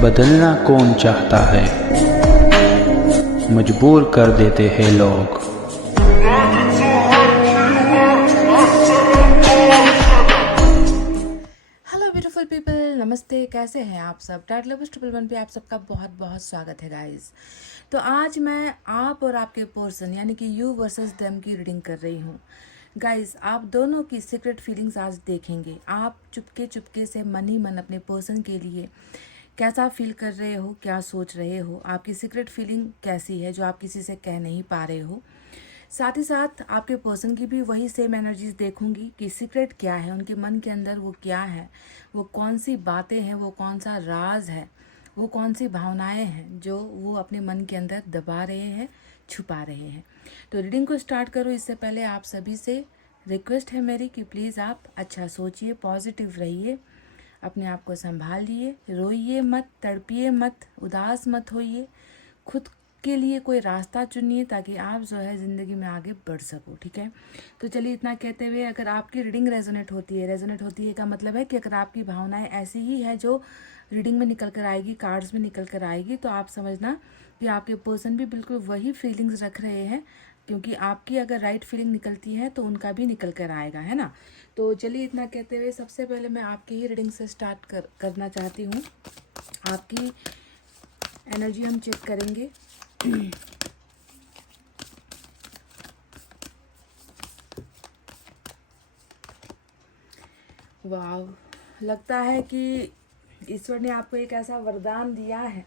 बदलना कौन चाहता है, मजबूर कर देते हैं लोग। हेलो ब्यूटीफुल पीपल, नमस्ते। कैसे हैं आप सब? टाइट लवर्स 111 पे आप सबका बहुत बहुत स्वागत है गाइस। तो आज मैं आप और आपके पर्सन यानी कि यू वर्सेस देम की रीडिंग कर रही हूँ। गाइस, आप दोनों की सीक्रेट फीलिंग्स आज देखेंगे। आप चुपके चुपके से मन ही मन अपने पर्सन के लिए कैसा फील कर रहे हो, क्या सोच रहे हो, आपकी सीक्रेट फीलिंग कैसी है जो आप किसी से कह नहीं पा रहे हो। साथ ही साथ आपके पर्सन की भी वही सेम एनर्जीज देखूंगी कि सीक्रेट क्या है, उनके मन के अंदर वो क्या है, वो कौन सी बातें हैं, वो कौन सा राज है, वो कौन सी भावनाएं हैं जो वो अपने मन के अंदर दबा रहे हैं, छुपा रहे हैं। तो रीडिंग को स्टार्ट करो इससे पहले आप सभी से रिक्वेस्ट है मेरी कि प्लीज़ आप अच्छा सोचिए, पॉजिटिव रहिए, अपने आप को संभालिए, रोइए मत, तड़पिए मत, उदास मत होइए, खुद के लिए कोई रास्ता चुनिए ताकि आप जो है ज़िंदगी में आगे बढ़ सको। ठीक है, तो चलिए इतना कहते हुए, अगर आपकी रीडिंग रेजोनेट होती है का मतलब है कि अगर आपकी भावनाएं ऐसी ही है जो रीडिंग में निकल कर आएगी, कार्ड्स में निकल कर आएगी, तो आप समझना कि आपके पर्सन भी बिल्कुल वही फीलिंग्स रख रहे हैं, क्योंकि आपकी अगर राइट फीलिंग निकलती है तो उनका भी निकल कर आएगा, है ना। तो चलिए इतना कहते हुए सबसे पहले मैं आपकी ही रीडिंग से स्टार्ट करना चाहती हूँ। आपकी एनर्जी हम चेक करेंगे। वाह, लगता है कि ईश्वर ने आपको एक ऐसा वरदान दिया है,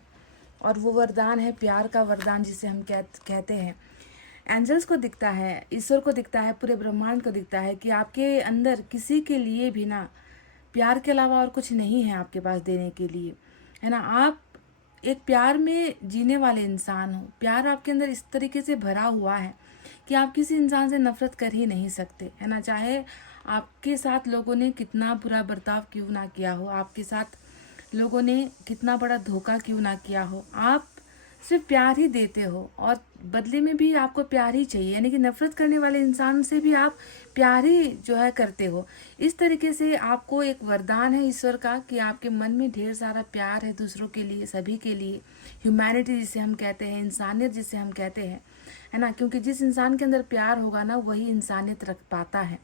और वो वरदान है प्यार का वरदान, जिसे हम कहते हैं। एंजल्स को दिखता है, ईश्वर को दिखता है, पूरे ब्रह्मांड को दिखता है कि आपके अंदर किसी के लिए भी ना प्यार के अलावा और कुछ नहीं है आपके पास देने के लिए, है ना। आप एक प्यार में जीने वाले इंसान हो। प्यार आपके अंदर इस तरीके से भरा हुआ है कि आप किसी इंसान से नफरत कर ही नहीं सकते, है ना। चाहे आपके साथ लोगों ने कितना बुरा बर्ताव क्यों ना किया हो, आपके साथ लोगों ने कितना बड़ा धोखा क्यों ना किया हो, आप सिर्फ प्यार ही देते हो और बदले में भी आपको प्यार ही चाहिए, यानी कि नफरत करने वाले इंसान से भी आप प्यार ही जो है करते हो। इस तरीके से आपको एक वरदान है ईश्वर का कि आपके मन में ढेर सारा प्यार है दूसरों के लिए, सभी के लिए। ह्यूमैनिटी जिसे हम कहते हैं, इंसानियत जिसे हम कहते हैं, है ना। क्योंकि जिस इंसान के अंदर प्यार होगा ना, वही इंसानियत रख पाता है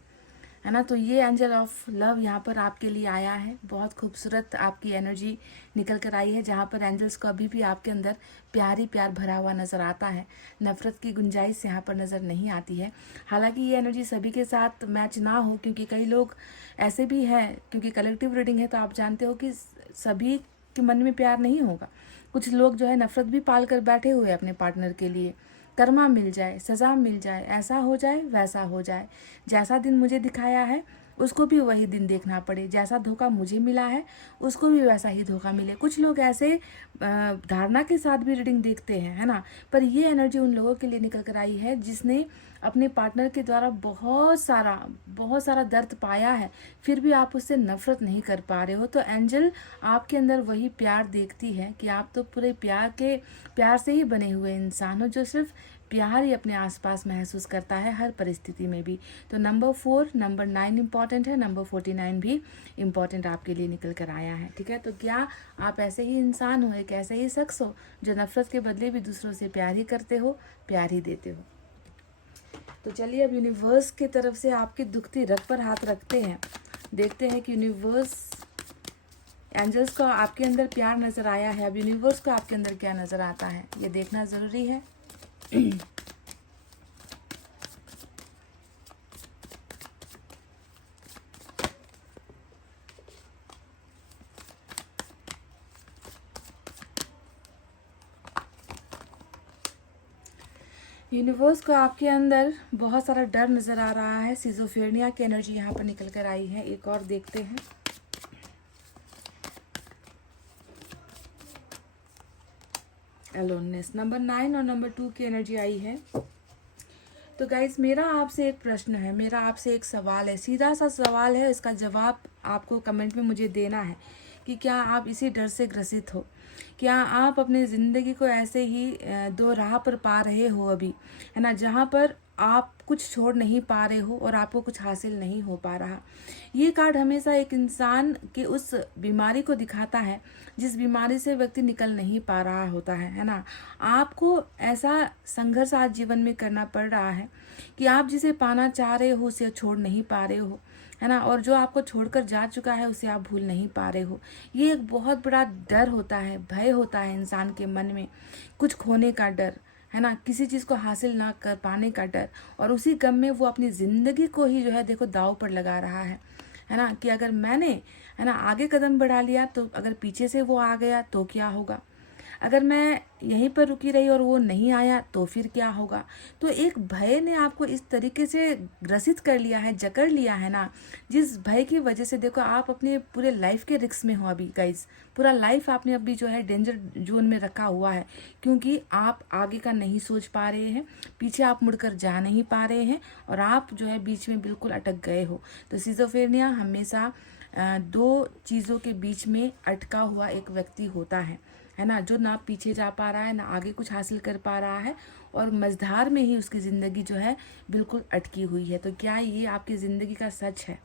ना। तो ये एंजल ऑफ लव यहाँ पर आपके लिए आया है। बहुत खूबसूरत आपकी एनर्जी निकल कर आई है, जहाँ पर एंजल्स को अभी भी आपके अंदर प्यार ही प्यार भरा हुआ नज़र आता है। नफ़रत की गुंजाइश यहाँ पर नज़र नहीं आती है। हालांकि ये एनर्जी सभी के साथ मैच ना हो, क्योंकि कई लोग ऐसे भी हैं, क्योंकि कलेक्टिव रीडिंग है तो आप जानते हो कि सभी के मन में प्यार नहीं होगा। कुछ लोग जो है नफ़रत भी पाल कर बैठे हुए अपने पार्टनर के लिए। कर्मा मिल जाए, सज़ा मिल जाए, ऐसा हो जाए, वैसा हो जाए, जैसा दिन मुझे दिखाया है उसको भी वही दिन देखना पड़े, जैसा धोखा मुझे मिला है उसको भी वैसा ही धोखा मिले। कुछ लोग ऐसे धारणा के साथ भी रीडिंग देखते हैं, है ना। पर ये एनर्जी उन लोगों के लिए निकल कर आई है जिसने अपने पार्टनर के द्वारा बहुत सारा दर्द पाया है, फिर भी आप उससे नफरत नहीं कर पा रहे हो। तो एंजल आपके अंदर वही प्यार देखती है कि आप तो पूरे प्यार से ही बने हुए इंसान हो, जो सिर्फ प्यार ही अपने आसपास महसूस करता है हर परिस्थिति में भी। तो नंबर 4, नंबर 9 इम्पॉर्टेंट है, नंबर 49 भी इम्पॉर्टेंट आपके लिए निकल कर आया है। ठीक है, तो क्या आप ऐसे ही इंसान हो, एक ऐसे ही शख्स हो जो नफरत के बदले भी दूसरों से प्यार ही करते हो, प्यार ही देते हो। तो चलिए अब यूनिवर्स की तरफ से आपकी दुखती रग पर हाथ रखते हैं, देखते हैं कि यूनिवर्स, एंजल्स को आपके अंदर प्यार नज़र आया है, अब यूनिवर्स को आपके अंदर क्या नज़र आता है, ये देखना ज़रूरी है। यूनिवर्स को आपके अंदर बहुत सारा डर नज़र आ रहा है। सिजोफ्रेनिया की एनर्जी यहाँ पर निकल कर आई है। एक और देखते हैं। अलोननेस, नंबर 9 और नंबर 2 की एनर्जी आई है। तो गाइज, मेरा आपसे एक प्रश्न है, मेरा आपसे एक सवाल है, सीधा सा सवाल है, इसका जवाब आपको कमेंट में मुझे देना है कि क्या आप इसी डर से ग्रसित हो, क्या आप अपनी ज़िंदगी को ऐसे ही दो राह पर पा रहे हो अभी, है ना, जहाँ पर आप कुछ छोड़ नहीं पा रहे हो और आपको कुछ हासिल नहीं हो पा रहा। ये कार्ड हमेशा एक इंसान के उस बीमारी को दिखाता है जिस बीमारी से व्यक्ति निकल नहीं पा रहा होता है ना। आपको ऐसा संघर्ष आज जीवन में करना पड़ रहा है कि आप जिसे पाना चाह रहे हो उसे छोड़ नहीं पा रहे हो, है ना, और जो आपको छोड़कर जा चुका है उसे आप भूल नहीं पा रहे हो। ये एक बहुत बड़ा डर होता है, भय होता है इंसान के मन में, कुछ खोने का डर, है ना, किसी चीज़ को हासिल ना कर पाने का डर, और उसी गम में वो अपनी ज़िंदगी को ही जो है देखो दांव पर लगा रहा है ना, कि अगर मैंने, है ना, आगे कदम बढ़ा लिया तो अगर पीछे से वो आ गया तो क्या होगा, अगर मैं यहीं पर रुकी रही और वो नहीं आया तो फिर क्या होगा। तो एक भय ने आपको इस तरीके से ग्रसित कर लिया है, जकड़ लिया है ना, जिस भय की वजह से देखो आप अपने पूरे लाइफ के रिस्क में हो अभी गाइज। पूरा लाइफ आपने अभी जो है डेंजर जोन में रखा हुआ है, क्योंकि आप आगे का नहीं सोच पा रहे हैं, पीछे आप मुड़कर जा नहीं पा रहे हैं, और आप जो है बीच में बिल्कुल अटक गए हो। तो सिज़ोफ्रेनिया हमेशा दो चीज़ों के बीच में अटका हुआ एक व्यक्ति होता है ना, जो ना पीछे जा पा रहा है ना आगे कुछ हासिल कर पा रहा है, और मझधार में ही उसकी ज़िंदगी जो है बिल्कुल अटकी हुई है। तो क्या ये आपकी ज़िंदगी का सच है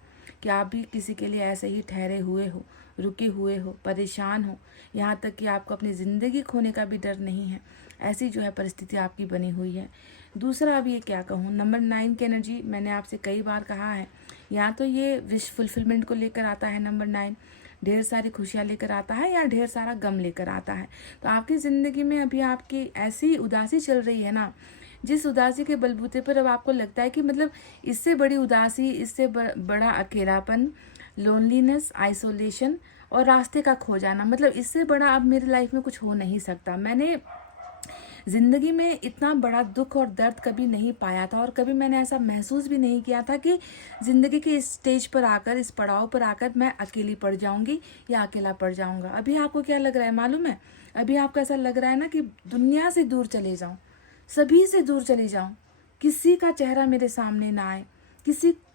कि आप भी किसी के लिए ऐसे ही ठहरे हुए हो, रुके हुए हो, परेशान हो, यहाँ तक कि आपको अपनी ज़िंदगी खोने का भी डर नहीं है? ऐसी जो है परिस्थिति आपकी बनी हुई है। दूसरा, अब ये क्या कहूँ, नंबर 9 की एनर्जी मैंने आपसे कई बार कहा है, या तो ये विश फुलफिलमेंट को लेकर आता है, नंबर 9 ढेर सारी खुशियाँ लेकर आता है, या ढेर सारा गम लेकर आता है। तो आपकी ज़िंदगी में अभी आपकी ऐसी उदासी चल रही है ना, जिस उदासी के बलबूते पर अब आपको लगता है कि मतलब इससे बड़ी उदासी, इससे बड़ा अकेलापन, लोनलीनेस, आइसोलेशन और रास्ते का खो जाना, मतलब इससे बड़ा अब मेरी लाइफ में कुछ हो नहीं सकता। मैंने ज़िंदगी में इतना बड़ा दुख और दर्द कभी नहीं पाया था, और कभी मैंने ऐसा महसूस भी नहीं किया था कि ज़िंदगी के इस स्टेज पर आकर, इस पड़ाव पर आकर मैं अकेली पड़ जाऊंगी या अकेला पड़ जाऊंगा। अभी आपको क्या लग रहा है मालूम है? अभी आपको ऐसा लग रहा है ना कि दुनिया से दूर चले जाऊं, सभी से दूर चली जाऊं, किसी का चेहरा मेरे सामने ना आए,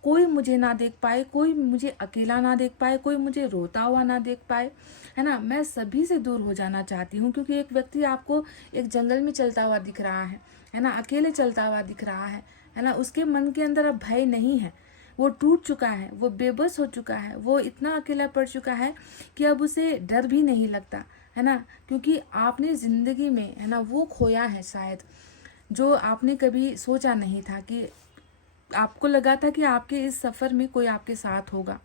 कोई मुझे ना देख पाए, कोई मुझे अकेला ना देख पाए, कोई मुझे रोता हुआ ना देख पाए, है ना। मैं सभी से दूर हो जाना चाहती हूँ, क्योंकि एक व्यक्ति आपको एक जंगल में चलता हुआ दिख रहा है ना, अकेले चलता हुआ दिख रहा है ना। उसके मन के अंदर अब भय नहीं है, वो टूट चुका है, वो बेबस हो चुका है, वो इतना अकेला पड़ चुका है कि अब उसे डर भी नहीं लगता, है ना, क्योंकि आपने ज़िंदगी में, है ना, वो खोया है शायद जो आपने कभी सोचा नहीं था। कि आपको लगा था कि आपके इस सफ़र में कोई आपके साथ होगा,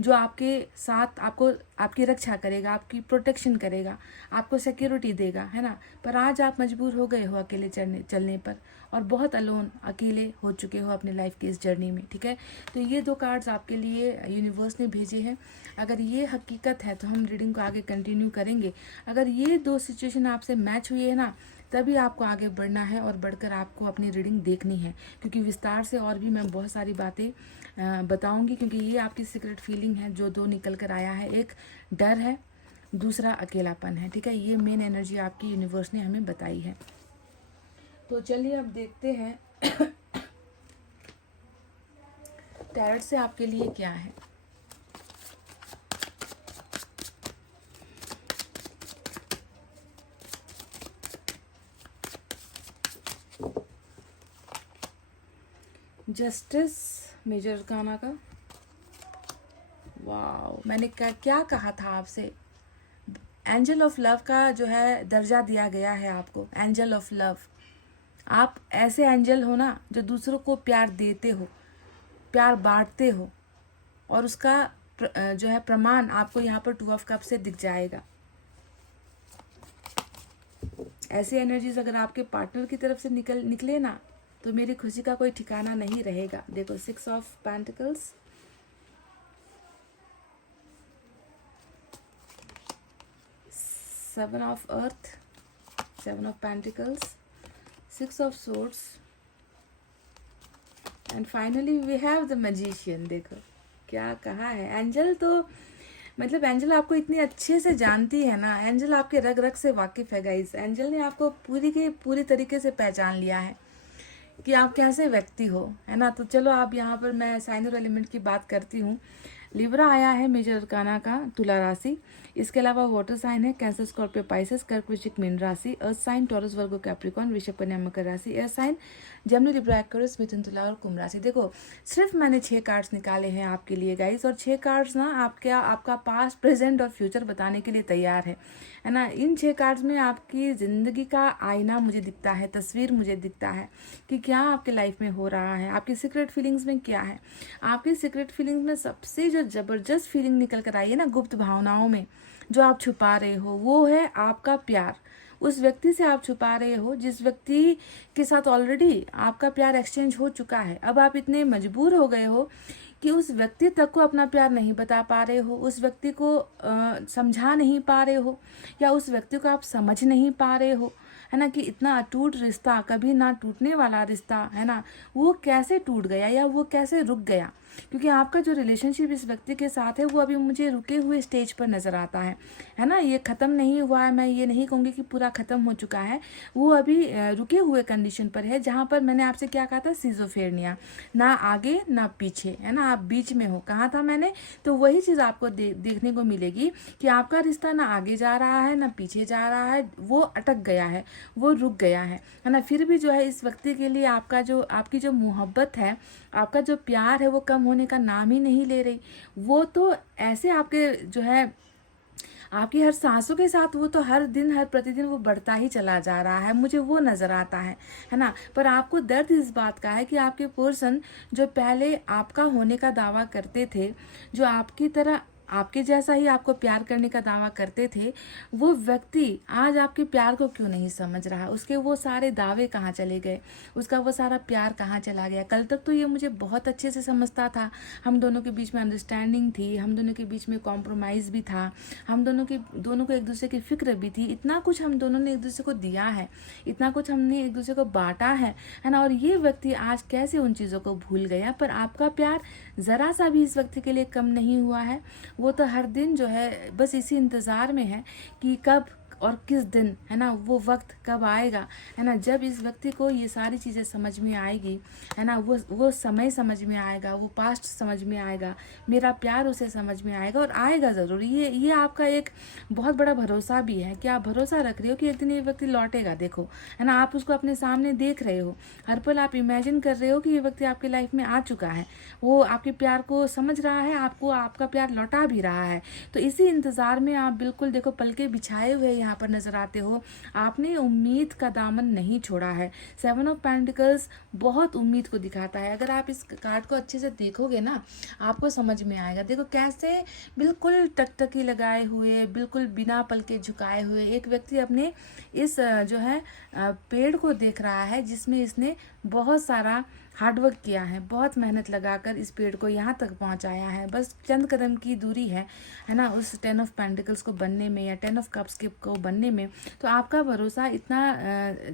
जो आपके साथ आपको आपकी रक्षा करेगा, आपकी प्रोटेक्शन करेगा, आपको सिक्योरिटी देगा, है ना। पर आज आप मजबूर हो गए हो अकेले चलने पर, और बहुत अलोन, अकेले हो चुके हो अपने लाइफ की इस जर्नी में, ठीक है। तो ये 2 कार्ड्स आपके लिए यूनिवर्स ने भेजे हैं। अगर ये हकीकत है तो हम रीडिंग को आगे कंटिन्यू करेंगे। अगर ये 2 सिचुएशन आपसे मैच हुई है ना, तभी आपको आगे बढ़ना है और बढ़कर आपको अपनी रीडिंग देखनी है, क्योंकि विस्तार से और भी मैं बहुत सारी बातें बताऊंगी, क्योंकि ये आपकी सीक्रेट फीलिंग है जो 2 निकल कर आया है। एक डर है, दूसरा अकेलापन है, ठीक है। ये मेन एनर्जी आपकी यूनिवर्स ने हमें बताई है। तो चलिए अब देखते हैं टैरोट से आपके लिए क्या है। जस्टिस, मेजर अरकाना का। वाओ, मैंने क्या कहा था आपसे, एंजल ऑफ लव का जो है दर्जा दिया गया है आपको, एंजल ऑफ लव। आप ऐसे एंजल हो ना जो दूसरों को प्यार देते हो, प्यार बांटते हो, और उसका जो है प्रमाण आपको यहाँ पर 2 ऑफ कप से दिख जाएगा। ऐसी एनर्जीज अगर आपके पार्टनर की तरफ से निकले ना, तो मेरी खुशी का कोई ठिकाना नहीं रहेगा। देखो, 6 of pentacles, 7 of earth, 7 of pentacles, 6 of swords, and finally we have the magician. देखो क्या कहा है एंजल। तो मतलब एंजल आपको इतनी अच्छे से जानती है ना, एंजल आपके रग रग से वाकिफ़ है गाइस। एंजल ने आपको पूरी तरीके से पहचान लिया है कि आप कैसे व्यक्ति हो, है ना। तो चलो आप यहाँ पर मैं साइन और एलिमेंट की बात करती हूँ। लिब्रा आया है मेजर अरकाना का, तुला राशि। इसके अलावा वाटर साइन है कैंसर, स्कॉर्पियो, पाइसेस, कर्क, वृश्चिक, मीन राशि। Earth sign Taurus, Virgo, Capricorn, वृषभ, कन्या, मकर राशि। Air sign Gemini, Libra, Aquarius, मिथुन, तुला और कुंभ राशि। देखो सिर्फ मैंने 6 कार्ड्स निकाले हैं आपके लिए गाइस, और 6 कार्ड्स ना आपका पास्ट, प्रेजेंट और फ्यूचर बताने के लिए तैयार है ना। इन 6 कार्ड्स में आपकी ज़िंदगी का आईना मुझे दिखता है, तस्वीर मुझे दिखता है कि क्या आपके लाइफ में हो रहा है, आपकी सीक्रेट फीलिंग्स में क्या है। आपकी सीक्रेट फीलिंग्स में सबसे जो ज़बरदस्त फीलिंग निकल कर आई है ना, गुप्त भावनाओं में जो आप छुपा रहे हो, वो है आपका प्यार। उस व्यक्ति से आप छुपा रहे हो जिस व्यक्ति के साथ ऑलरेडी आपका प्यार एक्सचेंज हो चुका है। अब आप इतने मजबूर हो गए हो कि उस व्यक्ति तक को अपना प्यार नहीं बता पा रहे हो, उस व्यक्ति को समझा नहीं पा रहे हो, या उस व्यक्ति को आप समझ नहीं पा रहे हो, है ना, कि इतना अटूट रिश्ता, कभी ना टूटने वाला रिश्ता, है ना, वो कैसे टूट गया या वो कैसे रुक गया। क्योंकि आपका जो रिलेशनशिप इस व्यक्ति के साथ है वो अभी मुझे रुके हुए स्टेज पर नज़र आता है ना। ये ख़त्म नहीं हुआ है, मैं ये नहीं कहूँगी कि पूरा ख़त्म हो चुका है, वो अभी रुके हुए कंडीशन पर है, जहाँ पर मैंने आपसे क्या कहा था, सिजोफ्रेनिया, ना आगे ना पीछे, है ना, आप बीच में हो, कहा था मैंने। तो वही चीज़ आपको देखने को मिलेगी कि आपका रिश्ता ना आगे जा रहा है ना पीछे जा रहा है, वो अटक गया है, वो रुक गया है ना। फिर भी जो है इस व्यक्ति के लिए आपकी जो मोहब्बत है, आपका जो प्यार है, वो कम होने का नाम ही नहीं ले रही। वो तो ऐसे आपके जो है आपकी हर सांसों के साथ वो तो हर दिन हर प्रतिदिन वो बढ़ता ही चला जा रहा है, मुझे वो नज़र आता है ना। पर आपको दर्द इस बात का है कि आपके पर्सन जो पहले आपका होने का दावा करते थे, जो आपकी तरह आपके जैसा ही आपको प्यार करने का दावा करते थे, वो व्यक्ति आज आपके प्यार को क्यों नहीं समझ रहा, उसके वो सारे दावे कहाँ चले गए, उसका वो सारा प्यार कहाँ चला गया। कल तक तो ये मुझे बहुत अच्छे से समझता था, हम दोनों के बीच में अंडरस्टैंडिंग थी, हम दोनों के बीच में कॉम्प्रोमाइज़ भी था, हम दोनों को एक दूसरे की फिक्र भी थी, इतना कुछ हम दोनों ने एक दूसरे को दिया है, इतना कुछ हमने एक दूसरे को बांटा है ना। और ये व्यक्ति आज कैसे उन चीज़ों को भूल गया। पर आपका प्यार ज़रा सा भी इस व्यक्ति के लिए कम नहीं हुआ है। वो तो हर दिन जो है बस इसी इंतज़ार में है कि कब और किस दिन, है ना, वो वक्त कब आएगा, है ना, जब इस व्यक्ति को ये सारी चीज़ें समझ में आएगी, है ना, वो समय समझ में आएगा, वो पास्ट समझ में आएगा, मेरा प्यार उसे समझ में आएगा, और आएगा ज़रूर। ये आपका एक बहुत बड़ा भरोसा भी है कि आप भरोसा रख रहे हो कि एक दिन ये व्यक्ति लौटेगा। देखो, है ना, आप उसको अपने सामने देख रहे हो, हर पल आप इमेजिन कर रहे हो कि ये व्यक्ति आपकी लाइफ में आ चुका है, वो आपके प्यार को समझ रहा है, आपको आपका प्यार लौटा भी रहा है। तो इसी इंतज़ार में आप बिल्कुल देखो पलके बिछाए हुए यहाँ पर नजर आते हो। आपने उम्मीद का दामन नहीं छोड़ा है। 7 ऑफ पेंटिकल्स बहुत उम्मीद को दिखाता है। अगर आप इस कार्ड को अच्छे से देखोगे ना, आपको समझ में आएगा। देखो कैसे बिल्कुल टकटकी लगाए हुए, बिल्कुल बिना पलके झुकाए हुए एक व्यक्ति अपने इस जो है पेड़ को देख रहा है, जिसमें इसने बहुत सारा हार्डवर्क किया है, बहुत मेहनत लगाकर इस पेड़ को यहाँ तक पहुँचाया है। बस चंद कदम की दूरी है ना, उस 10 ऑफ पेंटिकल्स को बनने में या 10 ऑफ कप्स को बनने में। तो आपका भरोसा इतना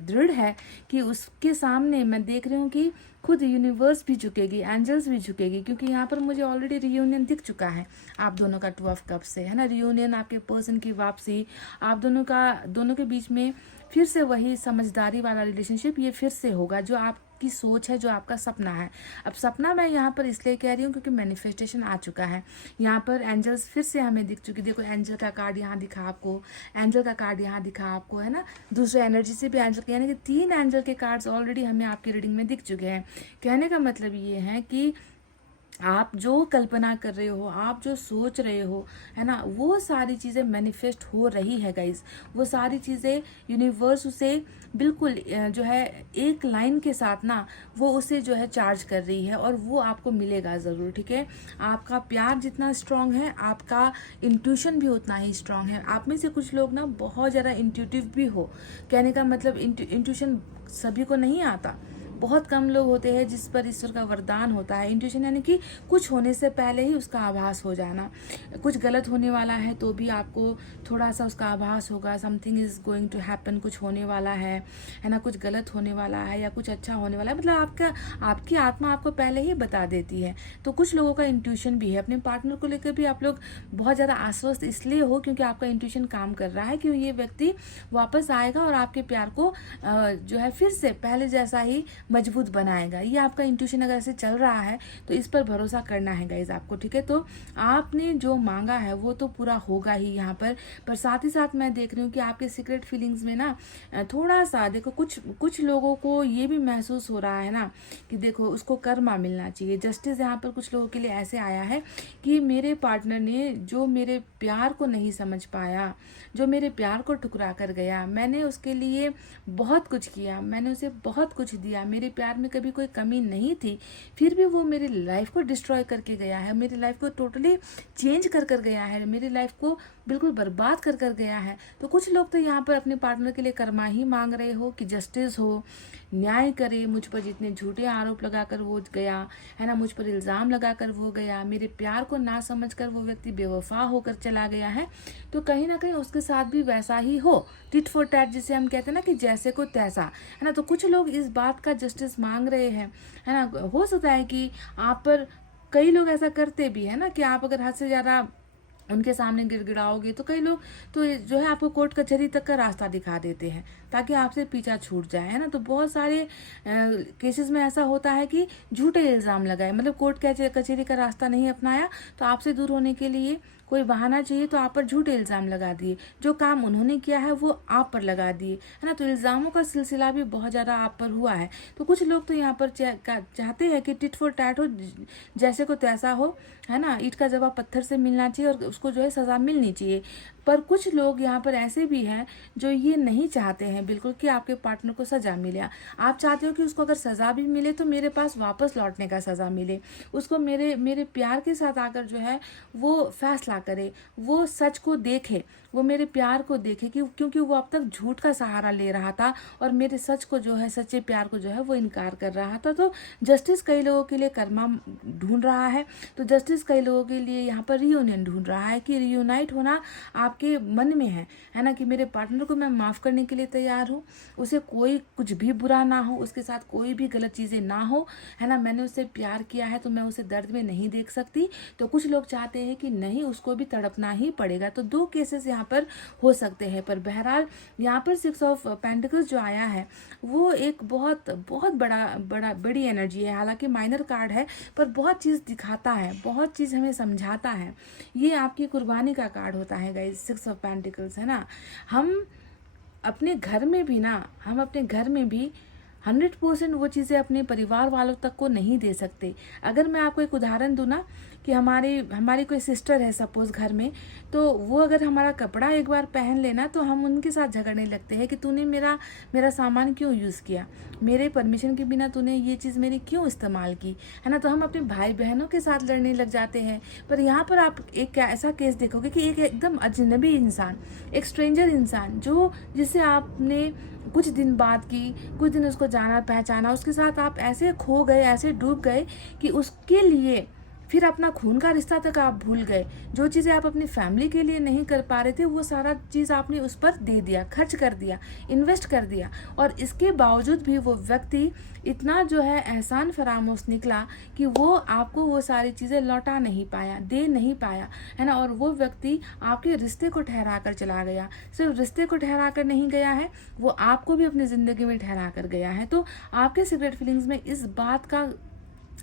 दृढ़ है कि उसके सामने मैं देख रही हूँ कि खुद यूनिवर्स भी झुकेगी, एंजल्स भी झुकेगी, क्योंकि यहाँ पर मुझे ऑलरेडी रियूनियन दिख चुका है आप दोनों का 2 ऑफ कप्स से, है ना। रियूनियन, आपके पर्सन की वापसी, आप दोनों के बीच में फिर से वही समझदारी वाला रिलेशनशिप ये फिर से होगा, जो आपकी सोच है, जो आपका सपना है। अब सपना मैं यहाँ पर इसलिए कह रही हूँ क्योंकि मैनिफेस्टेशन आ चुका है। यहाँ पर एंजल्स फिर से हमें दिख चुकी। देखो एंजल का कार्ड यहाँ दिखा आपको, एंजल का कार्ड यहाँ दिखा आपको, है ना। दूसरे एनर्जी से भी एंजल के, यानी कि 3 एंजल के कार्ड्स ऑलरेडी हमें आपकी रीडिंग में दिख चुके हैं। कहने का मतलब ये है कि आप जो कल्पना कर रहे हो, आप जो सोच रहे हो, है ना, वो सारी चीज़ें मैनिफेस्ट हो रही है गाइज। वो सारी चीज़ें यूनिवर्स उसे बिल्कुल जो है एक लाइन के साथ ना, वो उसे जो है चार्ज कर रही है, और वो आपको मिलेगा ज़रूर। ठीक है, आपका प्यार जितना स्ट्रांग है, आपका इंट्यूशन भी उतना ही स्ट्रांग है। आप में से कुछ लोग ना बहुत ज़्यादा इंट्यूटिव भी हो। कहने का मतलब इंट्यूशन सभी को नहीं आता, बहुत कम लोग होते हैं जिस पर ईश्वर का वरदान होता है। इंट्यूशन यानी कि कुछ होने से पहले ही उसका आभास हो जाना। कुछ गलत होने वाला है तो भी आपको थोड़ा सा उसका आभास होगा, something is going to happen, कुछ होने वाला है ना, कुछ गलत होने वाला है या कुछ अच्छा होने वाला है, मतलब आपकी आत्मा आपको पहले ही बता देती है। तो कुछ लोगों का इंट्यूशन भी है। अपने पार्टनर को लेकर भी आप लोग बहुत ज़्यादा आश्वस्त इसलिए हो क्योंकि आपका इंट्यूशन काम कर रहा है कि ये व्यक्ति वापस आएगा और आपके प्यार को जो है फिर से पहले जैसा ही मजबूत बनाएगा। ये आपका इंट्यूशन अगर ऐसे चल रहा है तो इस पर भरोसा करना है गाइज आपको, ठीक है। तो आपने जो मांगा है वो तो पूरा होगा ही यहाँ पर साथ ही साथ मैं देख रही हूँ कि आपके सीक्रेट फीलिंग्स में ना थोड़ा सा देखो, कुछ लोगों को ये भी महसूस हो रहा है ना कि देखो उसको कर्मा मिलना चाहिए। जस्टिस यहाँ पर कुछ लोगों के लिए ऐसे आया है कि मेरे पार्टनर ने जो मेरे प्यार को नहीं समझ पाया, जो मेरे प्यार को ठुकरा कर गया, मैंने उसके लिए बहुत कुछ किया, मैंने उसे बहुत कुछ दिया, मेरे प्यार में कभी कोई कमी नहीं थी, फिर भी वो मेरी लाइफ को डिस्ट्रॉय करके गया है, मेरी लाइफ को टोटली चेंज कर गया है, मेरी लाइफ को बिल्कुल बर्बाद कर गया है। तो कुछ लोग तो यहाँ पर अपने पार्टनर के लिए कर्मा ही मांग रहे हो कि जस्टिस हो, न्याय करे। मुझ पर जितने झूठे आरोप लगाकर वो गया है ना, मुझ पर इल्ज़ाम लगाकर वो गया, मेरे प्यार को ना समझकर वो व्यक्ति बेवफा होकर चला गया है, तो कहीं ना कहीं उसके साथ भी वैसा ही हो, टिट फॉर टैट जिसे हम कहते हैं ना कि जैसे को तैसा, है ना। तो कुछ लोग इस बात का जस्टिस मांग रहे हैं, है ना। हो सकता है कि आप पर कई लोग ऐसा करते भी है ना कि आप अगर हद से ज़्यादा उनके सामने गिड़गिड़ाओगे तो कई लोग तो जो है आपको कोर्ट कचहरी तक का रास्ता दिखा देते हैं ताकि आपसे पीछा छूट जाए, है ना। तो बहुत सारे केसेस में ऐसा होता है कि झूठे इल्ज़ाम लगाए, मतलब कोर्ट कचहरी का रास्ता नहीं अपनाया तो आपसे दूर होने के लिए कोई बहाना चाहिए तो आप पर झूठे इल्ज़ाम लगा दिए, जो काम उन्होंने किया है वो आप पर लगा दिए, है ना। तो इल्ज़ामों का सिलसिला भी बहुत ज़्यादा आप पर हुआ है। तो कुछ लोग तो यहाँ पर चाहते हैं कि टिट फॉर टैट हो, जैसे को तैसा हो, है ना। ईंट का जवाब पत्थर से मिलना चाहिए और उसको जो है सज़ा मिलनी चाहिए। पर कुछ लोग यहाँ पर ऐसे भी हैं जो ये नहीं चाहते हैं बिल्कुल कि आपके पार्टनर को सज़ा मिले। आप चाहते हो कि उसको अगर सज़ा भी मिले तो मेरे पास वापस लौटने का सज़ा मिले, उसको मेरे प्यार के साथ आकर जो है वो फैसला करे, वो सच को देखे, वो मेरे प्यार को देखे कि क्योंकि वो अब तक झूठ का सहारा ले रहा था और मेरे सच को जो है, सच्चे प्यार को जो है वो इनकार कर रहा था। तो जस्टिस कई लोगों के लिए कर्मा ढूंढ रहा है, तो जस्टिस कई लोगों के लिए यहाँ पर रियूनियन ढूंढ रहा है कि रियूनाइट होना आपके मन में है ना, कि मेरे पार्टनर को मैं माफ़ करने के लिए तैयार हूँ, उसे कोई कुछ भी बुरा ना हो, उसके साथ कोई भी गलत चीज़ें ना हो, है ना। मैंने उससे प्यार किया है तो मैं उसे दर्द में नहीं देख सकती। तो कुछ लोग चाहते हैं कि नहीं, उसको भी तड़पना ही पड़ेगा। तो दो केसेस यहाँ पर हो सकते हैं। पर बहरहाल यहाँ पर 6 ऑफ पेंटिकल्स जो आया है वो एक बहुत बहुत बड़ी एनर्जी है। हालांकि माइनर कार्ड है पर बहुत चीज़ दिखाता है, बहुत चीज़ हमें समझाता है। ये आपकी कुर्बानी का कार्ड होता है गाइस, 6 ऑफ पेंटिकल्स, है ना। हम अपने घर में भी 100% वो चीज़ें अपने परिवार वालों तक को नहीं दे सकते। अगर मैं आपको एक उदाहरण दूँ ना कि हमारी कोई सिस्टर है सपोज़ घर में, तो वो अगर हमारा कपड़ा एक बार पहन लेना तो हम उनके साथ झगड़ने लगते हैं कि तूने मेरा सामान क्यों यूज़ किया, मेरे परमिशन के बिना तूने ये चीज़ मेरी क्यों इस्तेमाल की, है ना। तो हम अपने भाई बहनों के साथ लड़ने लग जाते हैं। पर यहाँ पर आप एक ऐसा केस देखोगे कि एक एकदम अजनबी इंसान, एक स्ट्रेंजर इंसान जिससे आपने कुछ दिन कुछ दिन उसको जाना पहचाना, उसके साथ आप ऐसे खो गए, ऐसे डूब गए कि उसके लिए फिर अपना खून का रिश्ता तक आप भूल गए। जो चीज़ें आप अपनी फैमिली के लिए नहीं कर पा रहे थे वो सारा चीज़ आपने उस पर दे दिया, खर्च कर दिया, इन्वेस्ट कर दिया, और इसके बावजूद भी वो व्यक्ति इतना जो है एहसान फरामोश निकला कि वो आपको वो सारी चीज़ें लौटा नहीं पाया, दे नहीं पाया, है ना। और वो व्यक्ति आपके रिश्ते को ठहरा कर चला गया। सिर्फ रिश्ते को ठहरा कर नहीं गया है, वो आपको भी अपनी ज़िंदगी में ठहरा कर गया है। तो आपके सीक्रेट फीलिंग्स में इस बात का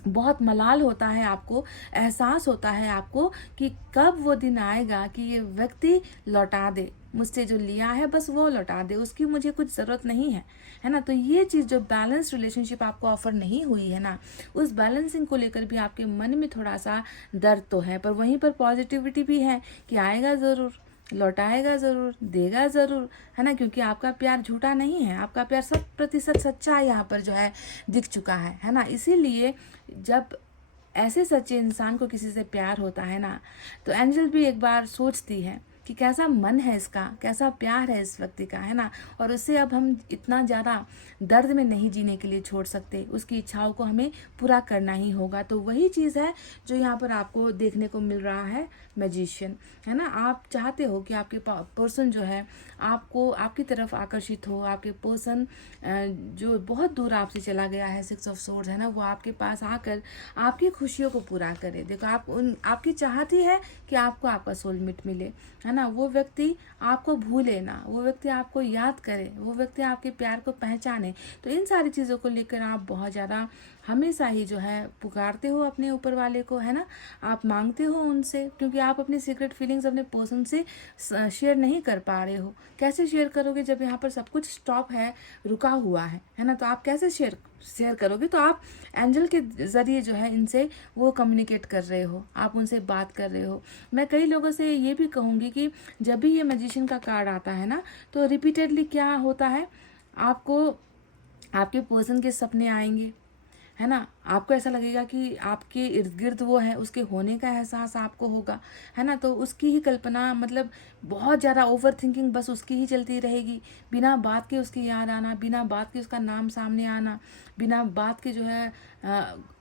बहुत मलाल होता है, आपको एहसास होता है आपको कि कब वो दिन आएगा कि ये व्यक्ति लौटा दे, मुझसे जो लिया है बस वो लौटा दे, उसकी मुझे कुछ ज़रूरत नहीं है ना। तो ये चीज़ जो बैलेंस रिलेशनशिप आपको ऑफर नहीं हुई है ना, उस बैलेंसिंग को लेकर भी आपके मन में थोड़ा सा दर्द तो है, पर वहीं पर पॉजिटिविटी भी है कि आएगा ज़रूर, लौटाएगा ज़रूर, देगा ज़रूर, है ना। क्योंकि आपका प्यार झूठा नहीं है, आपका प्यार 100% सच्चा यहाँ पर जो है दिख चुका है ना। इसीलिए जब ऐसे सच्चे इंसान को किसी से प्यार होता है ना, तो एंजल भी एक बार सोचती है कि कैसा मन है इसका, कैसा प्यार है इस व्यक्ति का, है ना। और उससे अब हम इतना ज़्यादा दर्द में नहीं जीने के लिए छोड़ सकते, उसकी इच्छाओं को हमें पूरा करना ही होगा। तो वही चीज़ है जो यहाँ पर आपको देखने को मिल रहा है, मैजिशियन, है ना। आप चाहते हो कि आपके पर्सन जो है आपको आपकी तरफ आकर्षित हो, आपके पर्सन जो बहुत दूर आपसे चला गया है, 6 ऑफ सोर्ड्स, है ना, वो आपके पास आकर आपकी खुशियों को पूरा करे। देखो आपकी चाहत ही है कि आपको आपका सोलमेट मिले, है ना। ना, वो व्यक्ति आपको भूले ना, वो व्यक्ति आपको याद करे, वो व्यक्ति आपके प्यार को पहचाने। तो इन सारी चीज़ों को लेकर आप बहुत ज़्यादा हमेशा ही जो है पुकारते हो अपने ऊपर वाले को, है ना, आप मांगते हो उनसे, क्योंकि आप अपनी सीक्रेट फीलिंग्स अपने पर्सन से शेयर नहीं कर पा रहे हो। कैसे शेयर करोगे जब यहाँ पर सब कुछ स्टॉप है, रुका हुआ है ना, तो आप कैसे शेयर करोगे? तो आप एंजल के ज़रिए जो है इनसे वो कम्युनिकेट कर रहे हो, आप उनसे बात कर रहे हो। मैं कई लोगों से ये भी कहूँगी कि जब भी ये मैजिशियन का कार्ड आता है ना, तो रिपीटेडली क्या होता है, आपको आपके पर्सन के सपने आएंगे, है ना, आपको ऐसा लगेगा कि आपके इर्द गिर्द वो है, उसके होने का एहसास आपको होगा, है ना, तो उसकी ही कल्पना, मतलब बहुत ज़्यादा ओवर थिंकिंग बस उसकी ही चलती रहेगी, बिना बात के उसकी याद आना, बिना बात के उसका नाम सामने आना, बिना बात के जो है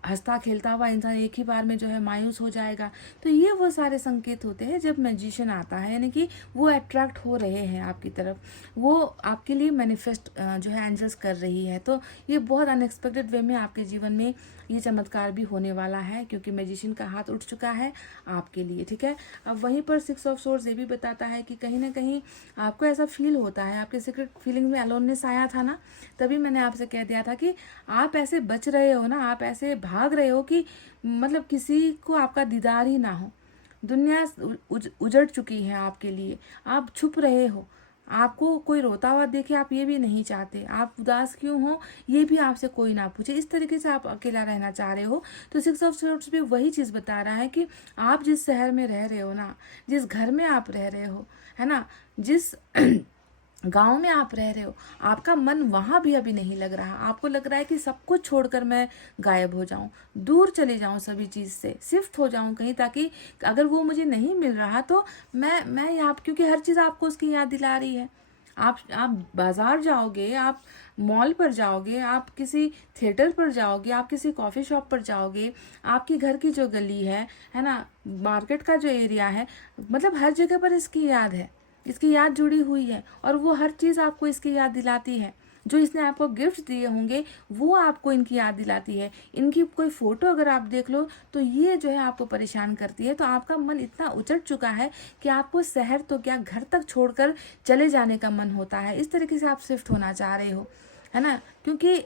हंसता खेलता हुआ इंसान एक ही बार में जो है मायूस हो जाएगा। तो ये वो सारे संकेत होते हैं जब मैजिशियन आता है, यानी कि वो अट्रैक्ट हो रहे हैं आपकी तरफ, वो आपके लिए मैनिफेस्ट जो है एंजल्स कर रही है। तो ये बहुत अनएक्सपेक्टेड वे में आपके जीवन में ये चमत्कार भी होने वाला है, क्योंकि मैजिशियन का हाथ उठ चुका है आपके लिए, ठीक है। अब वहीं पर 6 ऑफ सोर्ड्स ये भी बताता है कि कहीं ना कहीं आपको ऐसा फील होता है, आपके सीक्रेट फीलिंग में अलोननेस आया था ना, तभी मैंने आपसे कह दिया था कि आप ऐसे बच रहे हो ना, आप ऐसे भाग रहे हो कि मतलब किसी को आपका दीदार ही ना हो, दुनिया उजड़ चुकी है आपके लिए, आप छुप रहे हो, आपको कोई रोता हुआ देखे आप ये भी नहीं चाहते, आप उदास क्यों हो ये भी आपसे कोई ना पूछे, इस तरीके से आप अकेला रहना चाह रहे हो। तो 6 ऑफ सोर्ड्स भी वही चीज़ बता रहा है कि आप जिस शहर में रह रहे हो ना, जिस घर में आप रह रहे हो, है ना, जिस गांव में आप रह रहे हो, आपका मन वहाँ भी अभी नहीं लग रहा, आपको लग रहा है कि सब कुछ छोड़कर मैं गायब हो जाऊं, दूर चले जाऊं, सभी चीज़ से शिफ्ट हो जाऊं कहीं, ताकि अगर वो मुझे नहीं मिल रहा तो मैं यहाँ, क्योंकि हर चीज़ आपको उसकी याद दिला रही है। आप बाजार जाओगे, आप मॉल पर जाओगे, आप किसी थिएटर पर जाओगे, आप किसी कॉफ़ी शॉप पर जाओगे, आपके घर की जो गली है ना, मार्केट का जो एरिया है, मतलब हर जगह पर इसकी याद है, इसकी याद जुड़ी हुई है, और वो हर चीज़ आपको इसकी याद दिलाती है। जो इसने आपको गिफ्ट दिए होंगे वो आपको इनकी याद दिलाती है। इनकी कोई फ़ोटो अगर आप देख लो तो ये जो है आपको परेशान करती है। तो आपका मन इतना उचट चुका है कि आपको शहर तो क्या घर तक छोड़कर चले जाने का मन होता है। इस तरीके से आप शिफ्ट होना चाह रहे हो, है ना, क्योंकि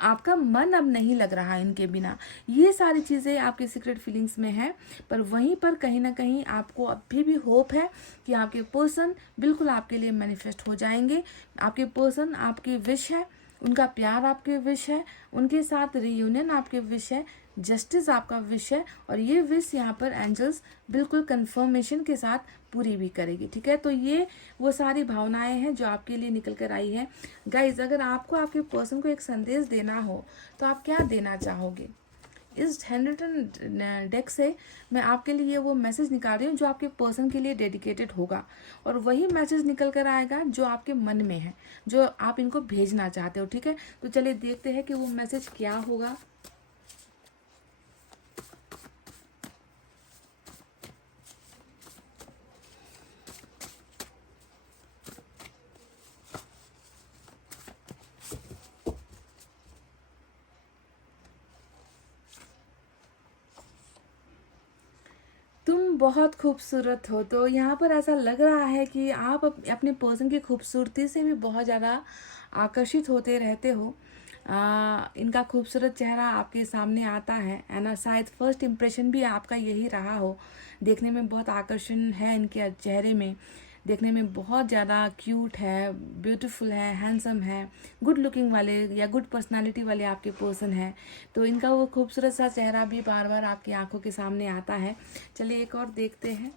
आपका मन अब नहीं लग रहा इनके बिना। ये सारी चीज़ें आपकी सीक्रेट फीलिंग्स में है, पर वहीं पर कहीं ना कहीं आपको अभी भी होप है कि आपके पर्सन बिल्कुल आपके लिए मैनिफेस्ट हो जाएंगे। आपके पर्सन आपकी विश है, उनका प्यार आपके विश है, उनके साथ रियूनियन आपके विश है, जस्टिस आपका विश है, और ये विश यहाँ पर एंजल्स बिल्कुल कंफर्मेशन के साथ पूरी भी करेगी, ठीक है। तो ये वो सारी भावनाएं हैं जो आपके लिए निकल कर आई है। गाइज, अगर आपको आपके पर्सन को एक संदेश देना हो तो आप क्या देना चाहोगे? इस हैंडरिटन डेक से मैं आपके लिए वो मैसेज निकाल रही हूँ जो आपके पर्सन के लिए डेडिकेटेड होगा, और वही मैसेज निकल कर आएगा जो आपके मन में है, जो आप इनको भेजना चाहते हो, ठीक है। तो चलिए देखते हैं कि वो मैसेज क्या होगा। तुम बहुत खूबसूरत हो। तो यहाँ पर ऐसा लग रहा है कि आप अपने पर्सन की खूबसूरती से भी बहुत ज़्यादा आकर्षित होते रहते हो। इनका खूबसूरत चेहरा आपके सामने आता है ना, शायद फर्स्ट इम्प्रेशन भी आपका यही रहा हो। देखने में बहुत आकर्षण है इनके चेहरे में, देखने में बहुत ज़्यादा क्यूट है, ब्यूटीफुल है, हैंडसम है, गुड लुकिंग वाले या गुड पर्सनालिटी वाले आपके पर्सन है। तो इनका वो खूबसूरत सा चेहरा भी बार बार आपकी आंखों के सामने आता है। चलिए एक और देखते हैं।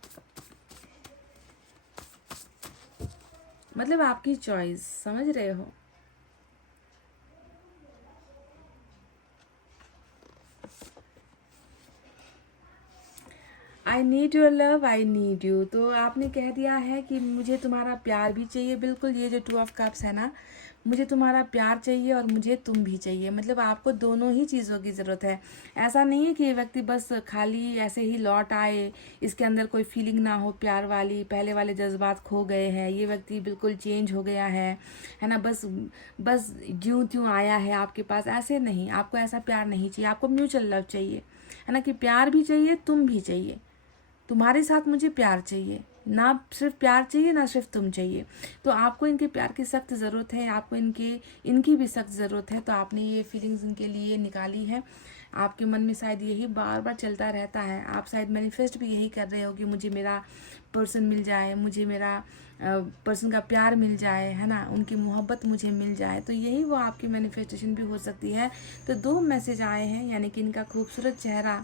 मतलब आपकी चॉइस, समझ रहे हो। I need your love, I need you. तो आपने कह दिया है कि मुझे तुम्हारा प्यार भी चाहिए। बिल्कुल, ये जो 2 ऑफ कप्स है ना, मुझे तुम्हारा प्यार चाहिए और मुझे तुम भी चाहिए। मतलब आपको दोनों ही चीज़ों की ज़रूरत है। ऐसा नहीं है कि ये व्यक्ति बस खाली ऐसे ही लौट आए, इसके अंदर कोई फीलिंग ना हो प्यार वाली, पहले वाले जज्बात खो गए हैं, ये व्यक्ति बिल्कुल चेंज हो गया है ना, बस ज्यों त्यों आया है आपके पास, ऐसे नहीं। आपको ऐसा प्यार नहीं चाहिए, आपको म्यूचुअल लव चाहिए, है ना, कि प्यार भी चाहिए, तुम भी चाहिए, तुम्हारे साथ मुझे प्यार चाहिए, ना सिर्फ प्यार चाहिए ना सिर्फ तुम चाहिए। तो आपको इनके प्यार की सख्त ज़रूरत है, आपको इनकी भी सख्त ज़रूरत है। तो आपने ये फीलिंग्स इनके लिए निकाली है। आपके मन में शायद यही बार बार चलता रहता है। आप शायद मैनिफेस्ट भी यही कर रहे हो कि मुझे मेरा पर्सन मिल जाए, मुझे मेरा पर्सन का प्यार मिल जाए, है ना, उनकी मोहब्बत मुझे मिल जाए। तो यही वो आपकी मैनिफेस्टेशन भी हो सकती है। तो 2 मैसेज आए हैं, यानी कि इनका खूबसूरत चेहरा,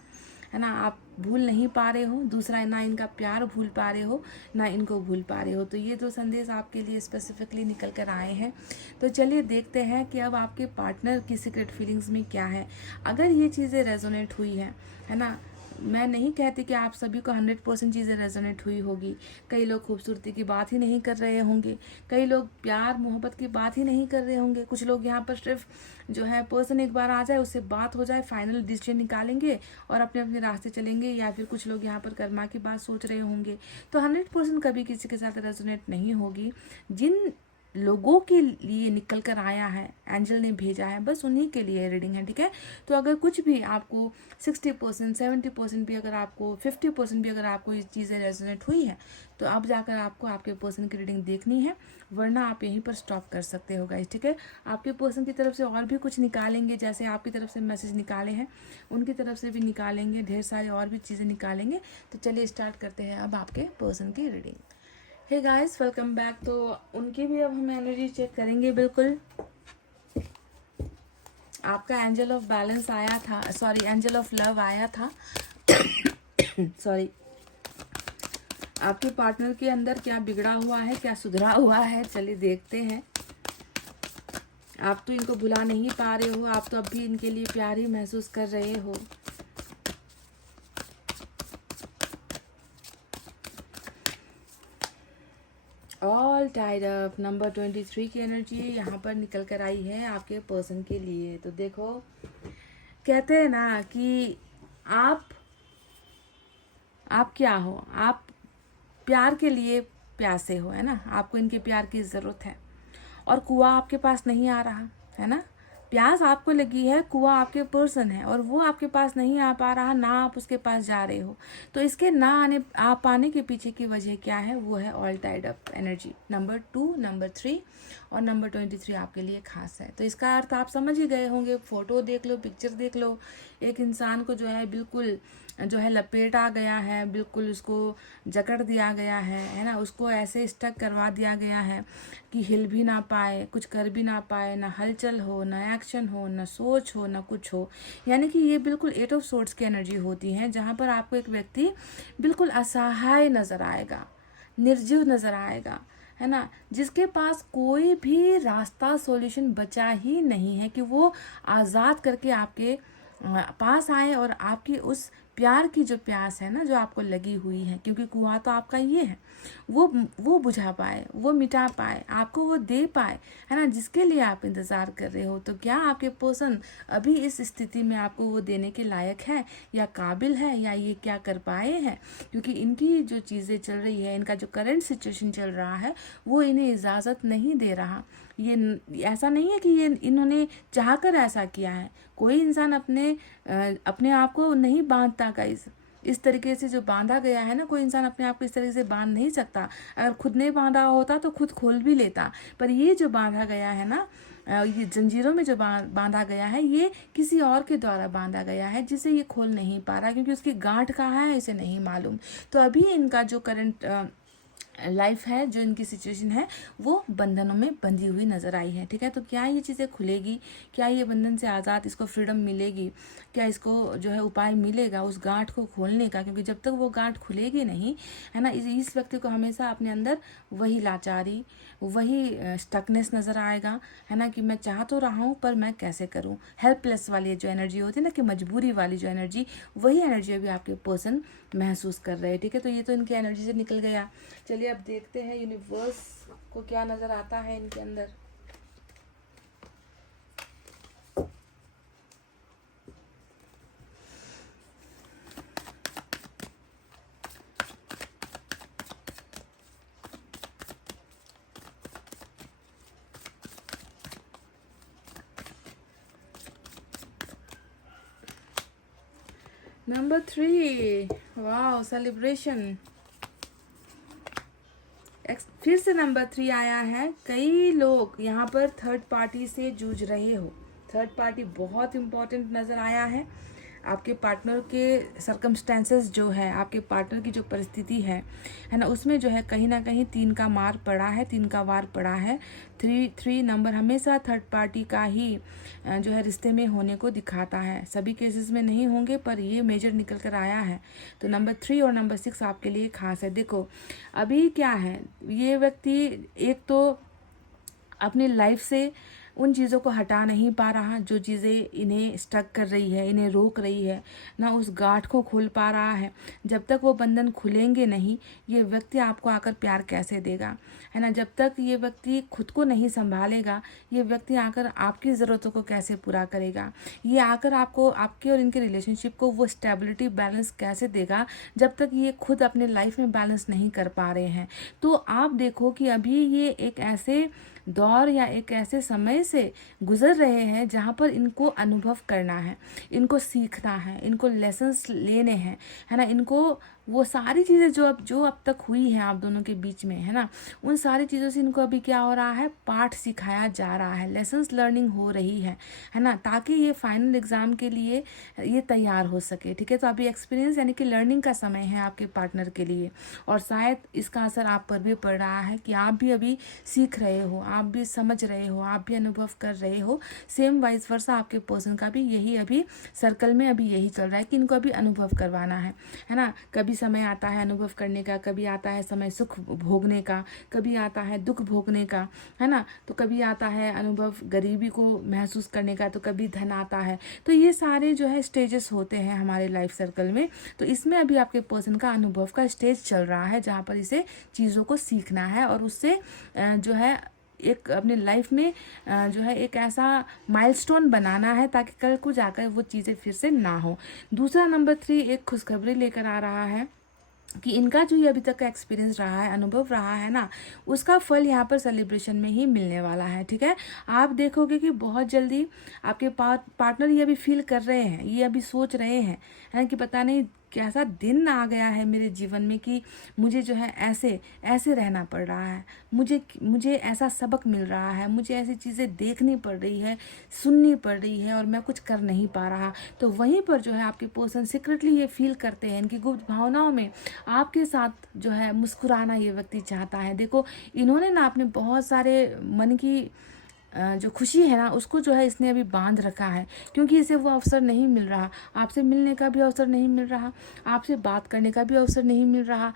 है ना, आप भूल नहीं पा रहे हो। दूसरा, ना इनका प्यार भूल पा रहे हो, ना इनको भूल पा रहे हो। तो ये 2 संदेश आपके लिए स्पेसिफिकली निकल कर आए हैं। तो चलिए देखते हैं कि अब आपके पार्टनर की सीक्रेट फीलिंग्स में क्या है। अगर ये चीज़ें रेजोनेट हुई है ना, मैं नहीं कहती कि आप सभी को 100% चीज़ें रेजोनेट हुई होगी। कई लोग खूबसूरती की बात ही नहीं कर रहे होंगे, कई लोग प्यार मोहब्बत की बात ही नहीं कर रहे होंगे। कुछ लोग यहाँ पर सिर्फ जो है पर्सन एक बार आ जाए, उससे बात हो जाए, फाइनल डिसीजन निकालेंगे और अपने अपने रास्ते चलेंगे। या फिर कुछ लोग यहाँ पर कर्मा की बात सोच रहे होंगे। तो 100% कभी किसी के साथ रेजोनेट नहीं होगी। जिन लोगों के लिए निकल कर आया है, एंजल ने भेजा है, बस उन्हीं के लिए रीडिंग है, ठीक है। तो अगर कुछ भी आपको 60%, 70% भी, अगर आपको 50% भी अगर आपको ये चीज़ें रेजोनेट हुई है, तो अब जाकर आपको आपके पर्सन की रीडिंग देखनी है, वरना आप यहीं पर स्टॉप कर सकते हो गाइस, ठीक है। आपके पर्सन की तरफ से और भी कुछ निकालेंगे, जैसे आपकी तरफ से मैसेज निकाले हैं उनकी तरफ से भी निकालेंगे, ढेर सारी और भी चीज़ें निकालेंगे। तो चलिए स्टार्ट करते हैं अब आपके पर्सन की reading. Hey guys, welcome back. तो उनकी भी अब हम एनर्जी चेक करेंगे। बिल्कुल आपका एंजल ऑफ बैलेंस आया था, सॉरी एंजल ऑफ लव आया था सॉरी। आपके पार्टनर के अंदर क्या बिगड़ा हुआ है, क्या सुधरा हुआ है, चलिए देखते हैं। आप तो इनको भुला नहीं पा रहे हो, आप तो अब भी इनके लिए प्यार ही महसूस कर रहे हो। ऑल टाइड अप, नंबर 23 की एनर्जी यहाँ पर निकल कर आई है आपके पर्सन के लिए। तो देखो, कहते हैं ना कि आप क्या हो, आप प्यार के लिए प्यासे हो, है ना, आपको इनके प्यार की ज़रूरत है। और कुआं आपके पास नहीं आ रहा, है ना, प्यास आपको लगी है, कुआं आपके पर्सन है और वो आपके पास नहीं आ पा रहा, ना आप उसके पास जा रहे हो। तो इसके ना आ पाने के पीछे की वजह क्या है, वो है all tied up energy. Number 2, number 3 और नंबर 23 आपके लिए खास है। तो इसका अर्थ आप समझ ही गए होंगे। फोटो देख लो, पिक्चर देख लो, एक इंसान को जो है बिल्कुल जो है लपेटा गया है, बिल्कुल उसको जकड़ दिया गया है ना, उसको ऐसे स्टक करवा दिया गया है कि हिल भी ना पाए, कुछ कर भी ना पाए, ना हलचल हो, ना एक्शन हो, ना सोच हो, ना कुछ हो। यानी कि ये बिल्कुल 8 ऑफ सोर्ट्स की एनर्जी होती है, जहाँ पर आपको एक व्यक्ति बिल्कुल असहाय नजर आएगा, निर्जीव नजर आएगा, है ना, जिसके पास कोई भी रास्ता सॉल्यूशन बचा ही नहीं है कि वो आज़ाद करके आपके पास आए और आपकी उस प्यार की जो प्यास है ना, जो आपको लगी हुई है, क्योंकि कुआं तो आपका ये है, वो बुझा पाए, वो मिटा पाए, आपको वो दे पाए, है ना, जिसके लिए आप इंतज़ार कर रहे हो। तो क्या आपके पर्सन अभी इस स्थिति में आपको वो देने के लायक है या काबिल है, या ये क्या कर पाए हैं? क्योंकि इनकी जो चीज़ें चल रही है, इनका जो करंट सिचुएशन चल रहा है, वो इन्हें इजाज़त नहीं दे रहा। ये ऐसा नहीं है कि ये इन्होंने चाहकर ऐसा किया है। कोई इंसान अपने आप को नहीं बांधता का इस तरीके से जो बांधा गया है ना, कोई इंसान अपने आप को इस तरीके से बांध नहीं सकता। अगर खुद नहीं बांधा होता तो खुद खोल भी लेता, पर ये जो बांधा गया है ना, ये जंजीरों में जो बांधा गया है, ये किसी और के द्वारा बांधा गया है, जिसे ये खोल नहीं पा रहा, क्योंकि उसकी गांठ कहाँ है इसे नहीं मालूम। तो अभी इनका जो करंट लाइफ है, जो इनकी सिचुएशन है, वो बंधनों में बंधी हुई नजर आई है, ठीक है। तो क्या ये चीज़ें खुलेगी, क्या ये बंधन से आज़ाद, इसको फ्रीडम मिलेगी, क्या इसको जो है उपाय मिलेगा उस गांठ को खोलने का? क्योंकि जब तक वो गांठ खुलेगी नहीं, है ना, इस व्यक्ति को हमेशा अपने अंदर वही लाचारी, वही स्टकनेस नज़र आएगा, है ना, कि मैं चाह तो रहा हूँ पर मैं कैसे करूँ। हेल्पलेस वाली जो एनर्जी होती है ना, कि मजबूरी वाली जो एनर्जी, वही एनर्जी अभी आपके पर्सन महसूस कर रहे हैं, ठीक है। तो ये तो इनकी एनर्जी से निकल गया। चलिए अब देखते हैं यूनिवर्स को क्या नज़र आता है इनके अंदर। नंबर 3, वाह, सेलिब्रेशन। फिर से नंबर 3 आया है, कई लोग यहाँ पर थर्ड पार्टी से जूझ रहे हो। थर्ड पार्टी बहुत इंपॉर्टेंट नज़र आया है। आपके पार्टनर के सर्कमस्टेंसेस जो है, आपके पार्टनर की जो परिस्थिति है ना, उसमें जो है कहीं ना कहीं 3 का मार पड़ा है, 3 का वार पड़ा है। 3 नंबर हमेशा थर्ड पार्टी का ही जो है रिश्ते में होने को दिखाता है। सभी केसेस में नहीं होंगे, पर ये मेजर निकल कर आया है। तो नंबर 3 और नंबर 6 आपके लिए खास है। देखो अभी क्या है, ये व्यक्ति एक तो अपनी लाइफ से उन चीज़ों को हटा नहीं पा रहा जो चीज़ें इन्हें स्टक कर रही है, इन्हें रोक रही है ना, उस गांठ को खोल पा रहा है। जब तक वो बंधन खुलेंगे नहीं, ये व्यक्ति आपको आकर प्यार कैसे देगा, है ना। जब तक ये व्यक्ति खुद को नहीं संभालेगा, ये व्यक्ति आकर आपकी ज़रूरतों को कैसे पूरा करेगा, ये आकर आपको, आपके और इनके रिलेशनशिप को वो स्टेबिलिटी बैलेंस कैसे देगा, जब तक ये खुद अपने लाइफ में बैलेंस नहीं कर पा रहे हैं। तो आप देखो कि अभी ये एक ऐसे दौर या एक ऐसे समय से गुजर रहे हैं जहाँ पर इनको अनुभव करना है, इनको सीखना है, इनको लेसन्स लेने हैं, है ना। इनको वो सारी चीज़ें जो अब तक हुई हैं आप दोनों के बीच में, है ना, उन सारी चीज़ों से इनको अभी क्या हो रहा है, पाठ सिखाया जा रहा है, लेसन्स लर्निंग हो रही है ना, ताकि ये फाइनल एग्ज़ाम के लिए ये तैयार हो सके। ठीक है, तो अभी एक्सपीरियंस यानी कि लर्निंग का समय है आपके पार्टनर के लिए, और शायद इसका असर आप पर भी पड़ रहा है कि आप भी अभी सीख रहे हो, आप भी समझ रहे हो, आप भी अनुभव कर रहे हो। सेम वाइस वर्सा आपके पर्सन का भी यही अभी सर्कल में अभी यही चल रहा है कि इनको अभी अनुभव करवाना है ना। कभी समय आता है अनुभव करने का, कभी आता है समय सुख भोगने का, कभी आता है दुख भोगने का, है ना। तो कभी आता है अनुभव गरीबी को महसूस करने का, तो कभी धन आता है। तो ये सारे जो है स्टेजेस होते हैं हमारे लाइफ सर्कल में। तो इसमें अभी आपके पर्सन का अनुभव का स्टेज चल रहा है जहाँ पर इसे चीज़ों को सीखना है और उससे जो है एक अपने लाइफ में जो है एक ऐसा माइलस्टोन बनाना है ताकि कल को जाकर वो चीज़ें फिर से ना हो। दूसरा नंबर 3 एक खुशखबरी लेकर आ रहा है कि इनका जो ये अभी तक का एक्सपीरियंस रहा है, अनुभव रहा है ना, उसका फल यहाँ पर सेलिब्रेशन में ही मिलने वाला है। ठीक है, आप देखोगे कि बहुत जल्दी आपके पार्टनर ये अभी फील कर रहे हैं, ये अभी सोच रहे हैं, है ना, कि पता नहीं कैसा दिन आ गया है मेरे जीवन में कि मुझे जो है ऐसे ऐसे रहना पड़ रहा है, मुझे ऐसा सबक मिल रहा है, मुझे ऐसी चीज़ें देखनी पड़ रही है, सुननी पड़ रही है और मैं कुछ कर नहीं पा रहा। तो वहीं पर जो है आपके पर्सन सीक्रेटली ये फील करते हैं, इनकी गुप्त भावनाओं में आपके साथ जो है मुस्कुराना ये व्यक्ति चाहता है। देखो इन्होंने ना अपने बहुत सारे मन की जो खुशी है ना, उसको जो है इसने अभी बांध रखा है, क्योंकि इसे वो अवसर नहीं मिल रहा, आपसे मिलने का भी अवसर नहीं मिल रहा, आपसे बात करने का भी अवसर नहीं मिल रहा,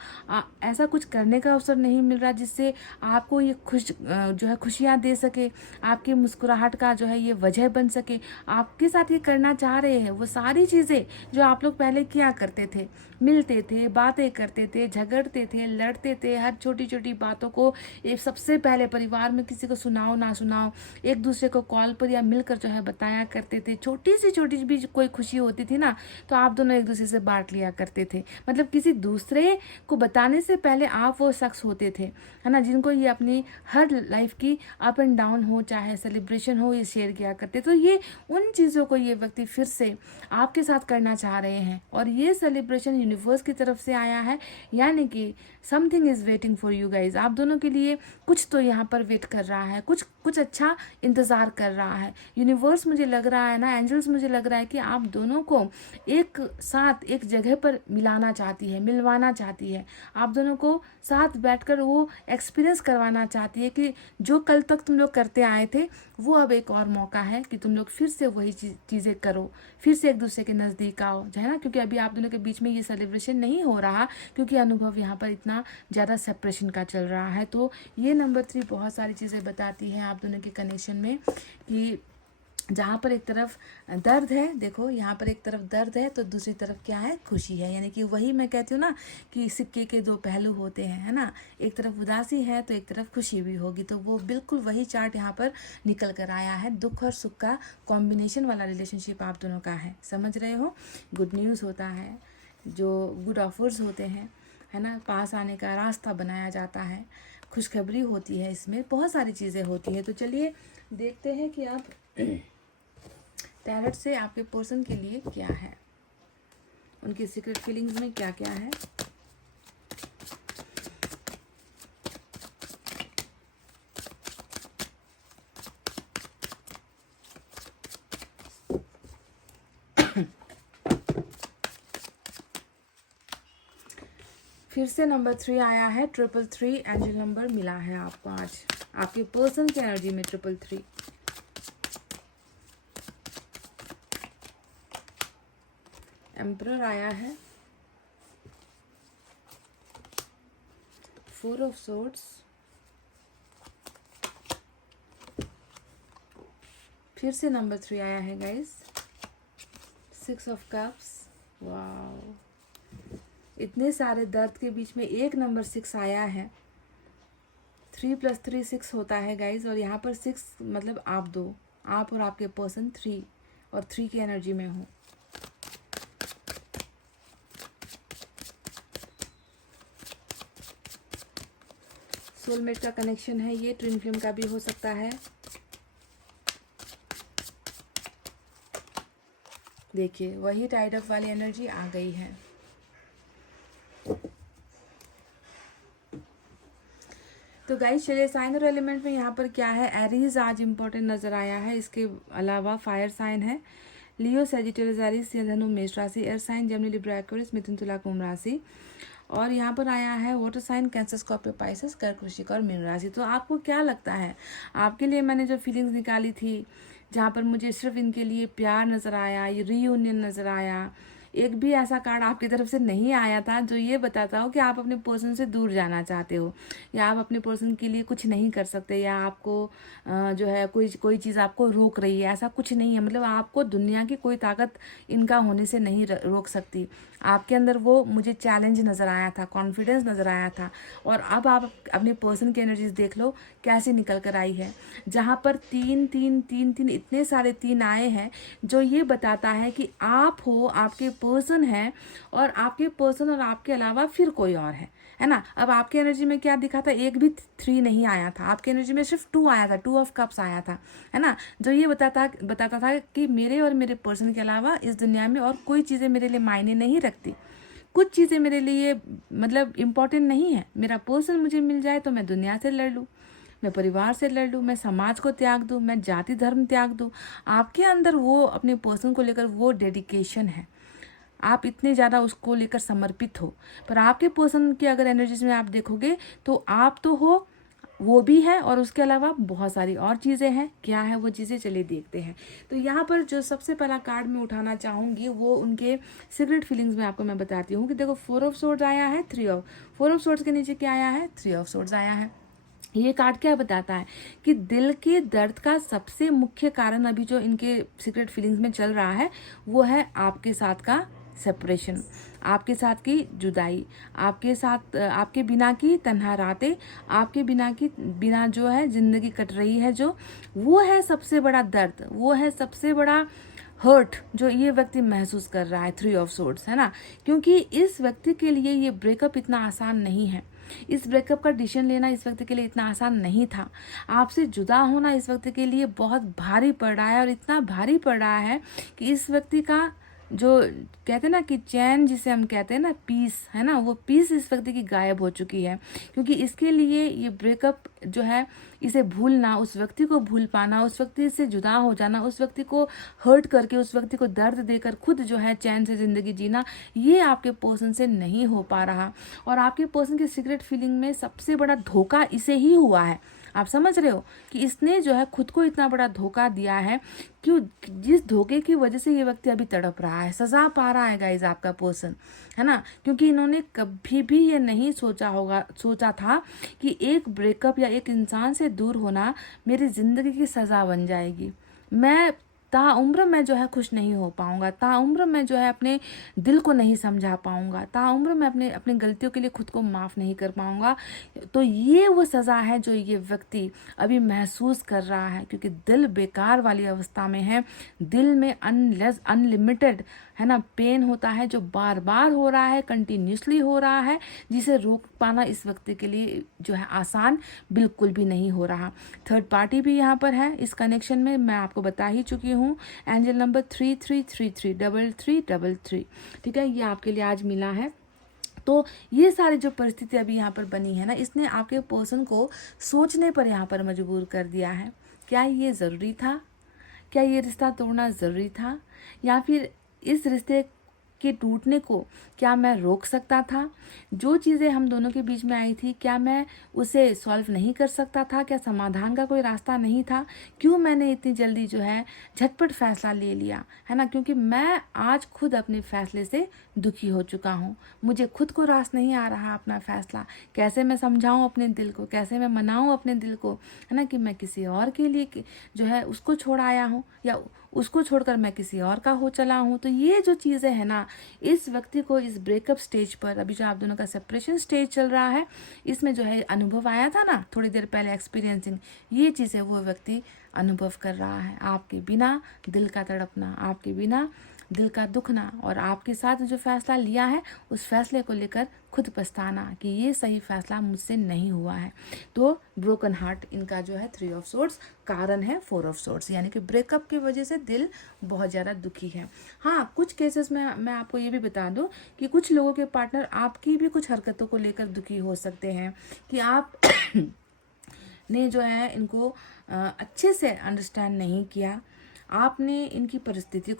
ऐसा कुछ करने का अवसर नहीं मिल रहा जिससे आपको ये जो है खुशियाँ दे सके, आपकी मुस्कुराहट का जो है ये वजह बन सके। आपके साथ ये करना चाह रहे हैं वो सारी चीज़ें जो आप लोग पहले किया करते थे, मिलते थे, बातें करते थे, झगड़ते थे, लड़ते थे, हर छोटी छोटी बातों को ये सबसे पहले परिवार में किसी को सुनाओ ना सुनाओ, एक दूसरे को कॉल पर या मिलकर जो है बताया करते थे। छोटी सी भी कोई खुशी होती थी ना, तो आप दोनों एक दूसरे से बांट लिया करते थे। मतलब किसी दूसरे को बताने से पहले आप वो शख्स होते थे, है ना, जिनको ये अपनी हर लाइफ की अप एंड डाउन हो, चाहे सेलिब्रेशन हो, ये शेयर किया करते। तो ये उन चीज़ों को ये व्यक्ति फिर से आपके साथ करना चाह रहे हैं, और ये सेलिब्रेशन यूनिवर्स की तरफ से आया है, यानी कि something is waiting for you guys. आप दोनों के लिए कुछ तो यहाँ पर वेट कर रहा है, कुछ अच्छा इंतज़ार कर रहा है। यूनिवर्स मुझे लग रहा है ना, एंजल्स मुझे लग रहा है कि आप दोनों को एक साथ एक जगह पर मिलाना चाहती है, मिलवाना चाहती है, आप दोनों को साथ बैठकर वो एक्सपीरियंस करवाना चाहती है कि जो कल तक तुम लोग करते आए थे वो अब एक और मौका है कि तुम लोग फिर से वही चीज़ें करो, फिर से एक दूसरे के नज़दीक आओ, है ना। क्योंकि अभी आप दोनों के बीच में ये सेलिब्रेशन नहीं हो रहा, क्योंकि अनुभव यहाँ पर इतना ज़्यादा सेपरेशन का चल रहा है। तो ये नंबर 3 बहुत सारी चीज़ें बताती हैं आप दोनों के कनेक्शन में कि जहाँ पर एक तरफ दर्द है, देखो यहाँ पर एक तरफ दर्द है तो दूसरी तरफ क्या है, खुशी है। यानी कि वही मैं कहती हूँ ना कि सिक्के के 2 पहलू होते हैं, है ना, एक तरफ उदासी है तो एक तरफ खुशी भी होगी। तो वो बिल्कुल वही चार्ट यहाँ पर निकल कर आया है, दुख और सुख का कॉम्बिनेशन वाला रिलेशनशिप आप दोनों का है, समझ रहे हो। गुड न्यूज़ होता है, जो गुड ऑफर्स होते हैं, है ना, पास आने का रास्ता बनाया जाता है, खुशखबरी होती है, इसमें बहुत सारी चीज़ें होती है। तो चलिए देखते हैं कि आप टैरोट से आपके पर्सन के लिए क्या है, उनकी सीक्रेट फीलिंग्स में क्या क्या है। फिर से नंबर 3 आया है, 333 एंजल नंबर मिला है आपको आज आपके पर्सन की एनर्जी में 333। एम्परर आया है, 4 ऑफ सोर्ड्स, फिर से नंबर 3 आया है गाइस, 6 ऑफ कप्स। वाओ, इतने सारे दर्द के बीच में एक नंबर 6 आया है। 3 + 3 6 होता है गाइज, और यहाँ पर 6 मतलब आप दो, आप और आपके पर्सन 3 और 3 की एनर्जी में हो। सोलमेट का कनेक्शन है ये, ट्विन फ्लेम का भी हो सकता है। देखिए वही टाइड अप वाली एनर्जी आ गई है। तो गाइस चलिए साइन और एलिमेंट में यहाँ पर क्या है, एरीज आज इंपॉर्टेंट नजर आया है। इसके अलावा फायर साइन है, लियो, सैजिटेरियस, एरीज, धनु, मेष राशि, air sign, Gemini, Libra, Aquarius, मिथुन, तुला, कुंभ राशि। और यहाँ पर आया है water sign, Cancer, Scorpio, Pisces, कर्क, वृश्चिक और मीन राशि। तो आपको क्या लगता है, आपके लिए मैंने जो फीलिंग्स निकाली थी, जहाँ पर मुझे सिर्फ इनके लिए प्यार नजर आया, ये रीयूनियन नजर आया, एक भी ऐसा कार्ड आपकी तरफ से नहीं आया था जो ये बताता हो कि आप अपने पर्सन से दूर जाना चाहते हो, या आप अपने पर्सन के लिए कुछ नहीं कर सकते, या आपको जो है कोई चीज़ आपको रोक रही है, ऐसा कुछ नहीं है। मतलब आपको दुनिया की कोई ताकत इनका होने से नहीं रोक सकती। आपके अंदर वो मुझे चैलेंज नज़र आया था, कॉन्फिडेंस नज़र आया था। और अब आप अपने पर्सन की एनर्जीज देख लो कैसे निकल कर आई है, जहाँ पर 3 3 3 3 इतने सारे 3 आए हैं, जो ये बताता है कि आप हो, आपके पर्सन है, और आपके पर्सन और आपके अलावा फिर कोई और है ना। अब आपकी एनर्जी में क्या दिखा था, एक भी 3 नहीं आया था, आपकी एनर्जी में सिर्फ 2 आया था, 2 ऑफ कप्स आया था, है ना। जो ये बताता था कि मेरे और मेरे पर्सन के अलावा इस दुनिया में और कोई चीज़ें मेरे लिए मायने नहीं रखती, कुछ चीज़ें मेरे लिए मतलब इम्पोर्टेंट नहीं है। मेरा पर्सन मुझे मिल जाए तो मैं दुनिया से लड़ लूँ, मैं परिवार से लड़ लूँ, मैं समाज को त्याग दूँ, मैं जाति धर्म त्याग दूँ। आपके अंदर वो अपने पर्सन को लेकर वो डेडिकेशन है, आप इतने ज़्यादा उसको लेकर समर्पित हो। पर आपके पर्सन की अगर एनर्जीज में आप देखोगे तो आप तो हो, वो भी है, और उसके अलावा बहुत सारी और चीज़ें हैं। क्या है वो चीज़ें, चलिए देखते हैं। तो यहाँ पर जो सबसे पहला कार्ड मैं उठाना चाहूँगी वो उनके सीक्रेट फीलिंग्स में आपको मैं बताती हूँ कि देखो 4 ऑफ सोर्ड्स आया है, 4 ऑफ सोर्ड्स के नीचे क्या आया है, 3 ऑफ सोर्ड्स आया है। ये कार्ड क्या बताता है कि दिल के दर्द का सबसे मुख्य कारण अभी जो इनके सीक्रेट फीलिंग्स में चल रहा है वो है आपके साथ का सेपरेशन, आपके साथ की जुदाई, आपके साथ आपके बिना की तन्हा रातें, आपके बिना जो है जिंदगी कट रही है, जो वो है सबसे बड़ा दर्द, वो है सबसे बड़ा हर्ट जो ये व्यक्ति महसूस कर रहा है। 3 ऑफ सोर्ड्स है ना, क्योंकि इस व्यक्ति के लिए ये ब्रेकअप इतना आसान नहीं है। इस ब्रेकअप का डिसीजन लेना इस व्यक्ति के लिए इतना आसान नहीं था। आपसे जुदा होना इस व्यक्ति के लिए बहुत भारी पड़ रहा है, और इतना भारी पड़ रहा है कि इस व्यक्ति का जो कहते हैं ना कि चैन जिसे हम कहते हैं ना, पीस है ना, वो पीस इस व्यक्ति की गायब हो चुकी है। क्योंकि इसके लिए ये ब्रेकअप जो है, इसे भूलना, उस व्यक्ति को भूल पाना, उस व्यक्ति से जुदा हो जाना, उस व्यक्ति को हर्ट करके, उस व्यक्ति को दर्द देकर खुद जो है चैन से ज़िंदगी जीना, ये आपके पर्सन से नहीं हो पा रहा। और आपके पर्सन की सीक्रेट फीलिंग में सबसे बड़ा धोखा इसे ही हुआ है। आप समझ रहे हो कि इसने जो है खुद को इतना बड़ा धोखा दिया है, क्यों, जिस धोखे की वजह से ये व्यक्ति अभी तड़प रहा है, सजा पा रहा है गाइज आपका पर्सन, है ना। क्योंकि इन्होंने कभी भी ये नहीं सोचा था कि एक ब्रेकअप या एक इंसान से दूर होना मेरी जिंदगी की सजा बन जाएगी। मैं ताउम्र मैं जो है खुश नहीं हो पाऊंगा, ताउम्र मैं जो है अपने दिल को नहीं समझा पाऊंगा, ताउम्र मैं अपनी गलतियों के लिए खुद को माफ़ नहीं कर पाऊंगा। तो ये वो सज़ा है जो ये व्यक्ति अभी महसूस कर रहा है, क्योंकि दिल बेकार वाली अवस्था में है। दिल में अनलिमिटेड है ना पेन होता है, जो बार बार हो रहा है, कंटिन्यूसली हो रहा है, जिसे रोक पाना इस व्यक्ति के लिए जो है आसान बिल्कुल भी नहीं हो रहा। थर्ड पार्टी भी यहाँ पर है इस कनेक्शन में, मैं आपको बता ही चुकी हूँ। एंजल नंबर 3333 3333, ठीक है, ये आपके लिए आज मिला है। तो ये सारी जो परिस्थिति अभी यहाँ पर बनी है ना, इसने आपके पर्सन को सोचने पर यहाँ पर मजबूर कर दिया है। क्या ये ज़रूरी था? क्या ये रिश्ता तोड़ना ज़रूरी था? या फिर इस रिश्ते के टूटने को क्या मैं रोक सकता था? जो चीज़ें हम दोनों के बीच में आई थी, क्या मैं उसे सॉल्व नहीं कर सकता था? क्या समाधान का कोई रास्ता नहीं था? क्यों मैंने इतनी जल्दी जो है झटपट फैसला ले लिया, है ना? क्योंकि मैं आज खुद अपने फैसले से दुखी हो चुका हूँ। मुझे खुद को रास नहीं आ रहा अपना फैसला। कैसे मैं समझाऊँ अपने दिल को, कैसे मैं मनाऊँ अपने दिल को, है ना, कि मैं किसी और के लिए जो है उसको छोड़ आया हूँ या उसको छोड़कर मैं किसी और का हो चला हूँ। तो ये जो चीज़ें हैं ना, इस व्यक्ति को इस ब्रेकअप स्टेज पर, अभी जो आप दोनों का सेपरेशन स्टेज चल रहा है, इसमें जो है अनुभव आया था ना थोड़ी देर पहले, एक्सपीरियंसिंग, ये चीज़ें वो व्यक्ति अनुभव कर रहा है। आपके बिना दिल का तड़पना, आपके बिना दिल का दुखना, और आपके साथ जो फैसला लिया है उस फैसले को लेकर खुद पछताना कि ये सही फैसला मुझसे नहीं हुआ है। तो ब्रोकन हार्ट इनका जो है 3 ऑफ सोर्ड्स कारण है 4 ऑफ सोर्ड्स, यानी कि ब्रेकअप की वजह से दिल बहुत ज़्यादा दुखी है। हाँ, कुछ केसेस में मैं आपको ये भी बता दूं कि कुछ लोगों के पार्टनर आपकी भी कुछ हरकतों को लेकर दुखी हो सकते हैं कि आप ने जो है इनको अच्छे से अंडरस्टैंड नहीं किया, आपने इनकी परिस्थितियों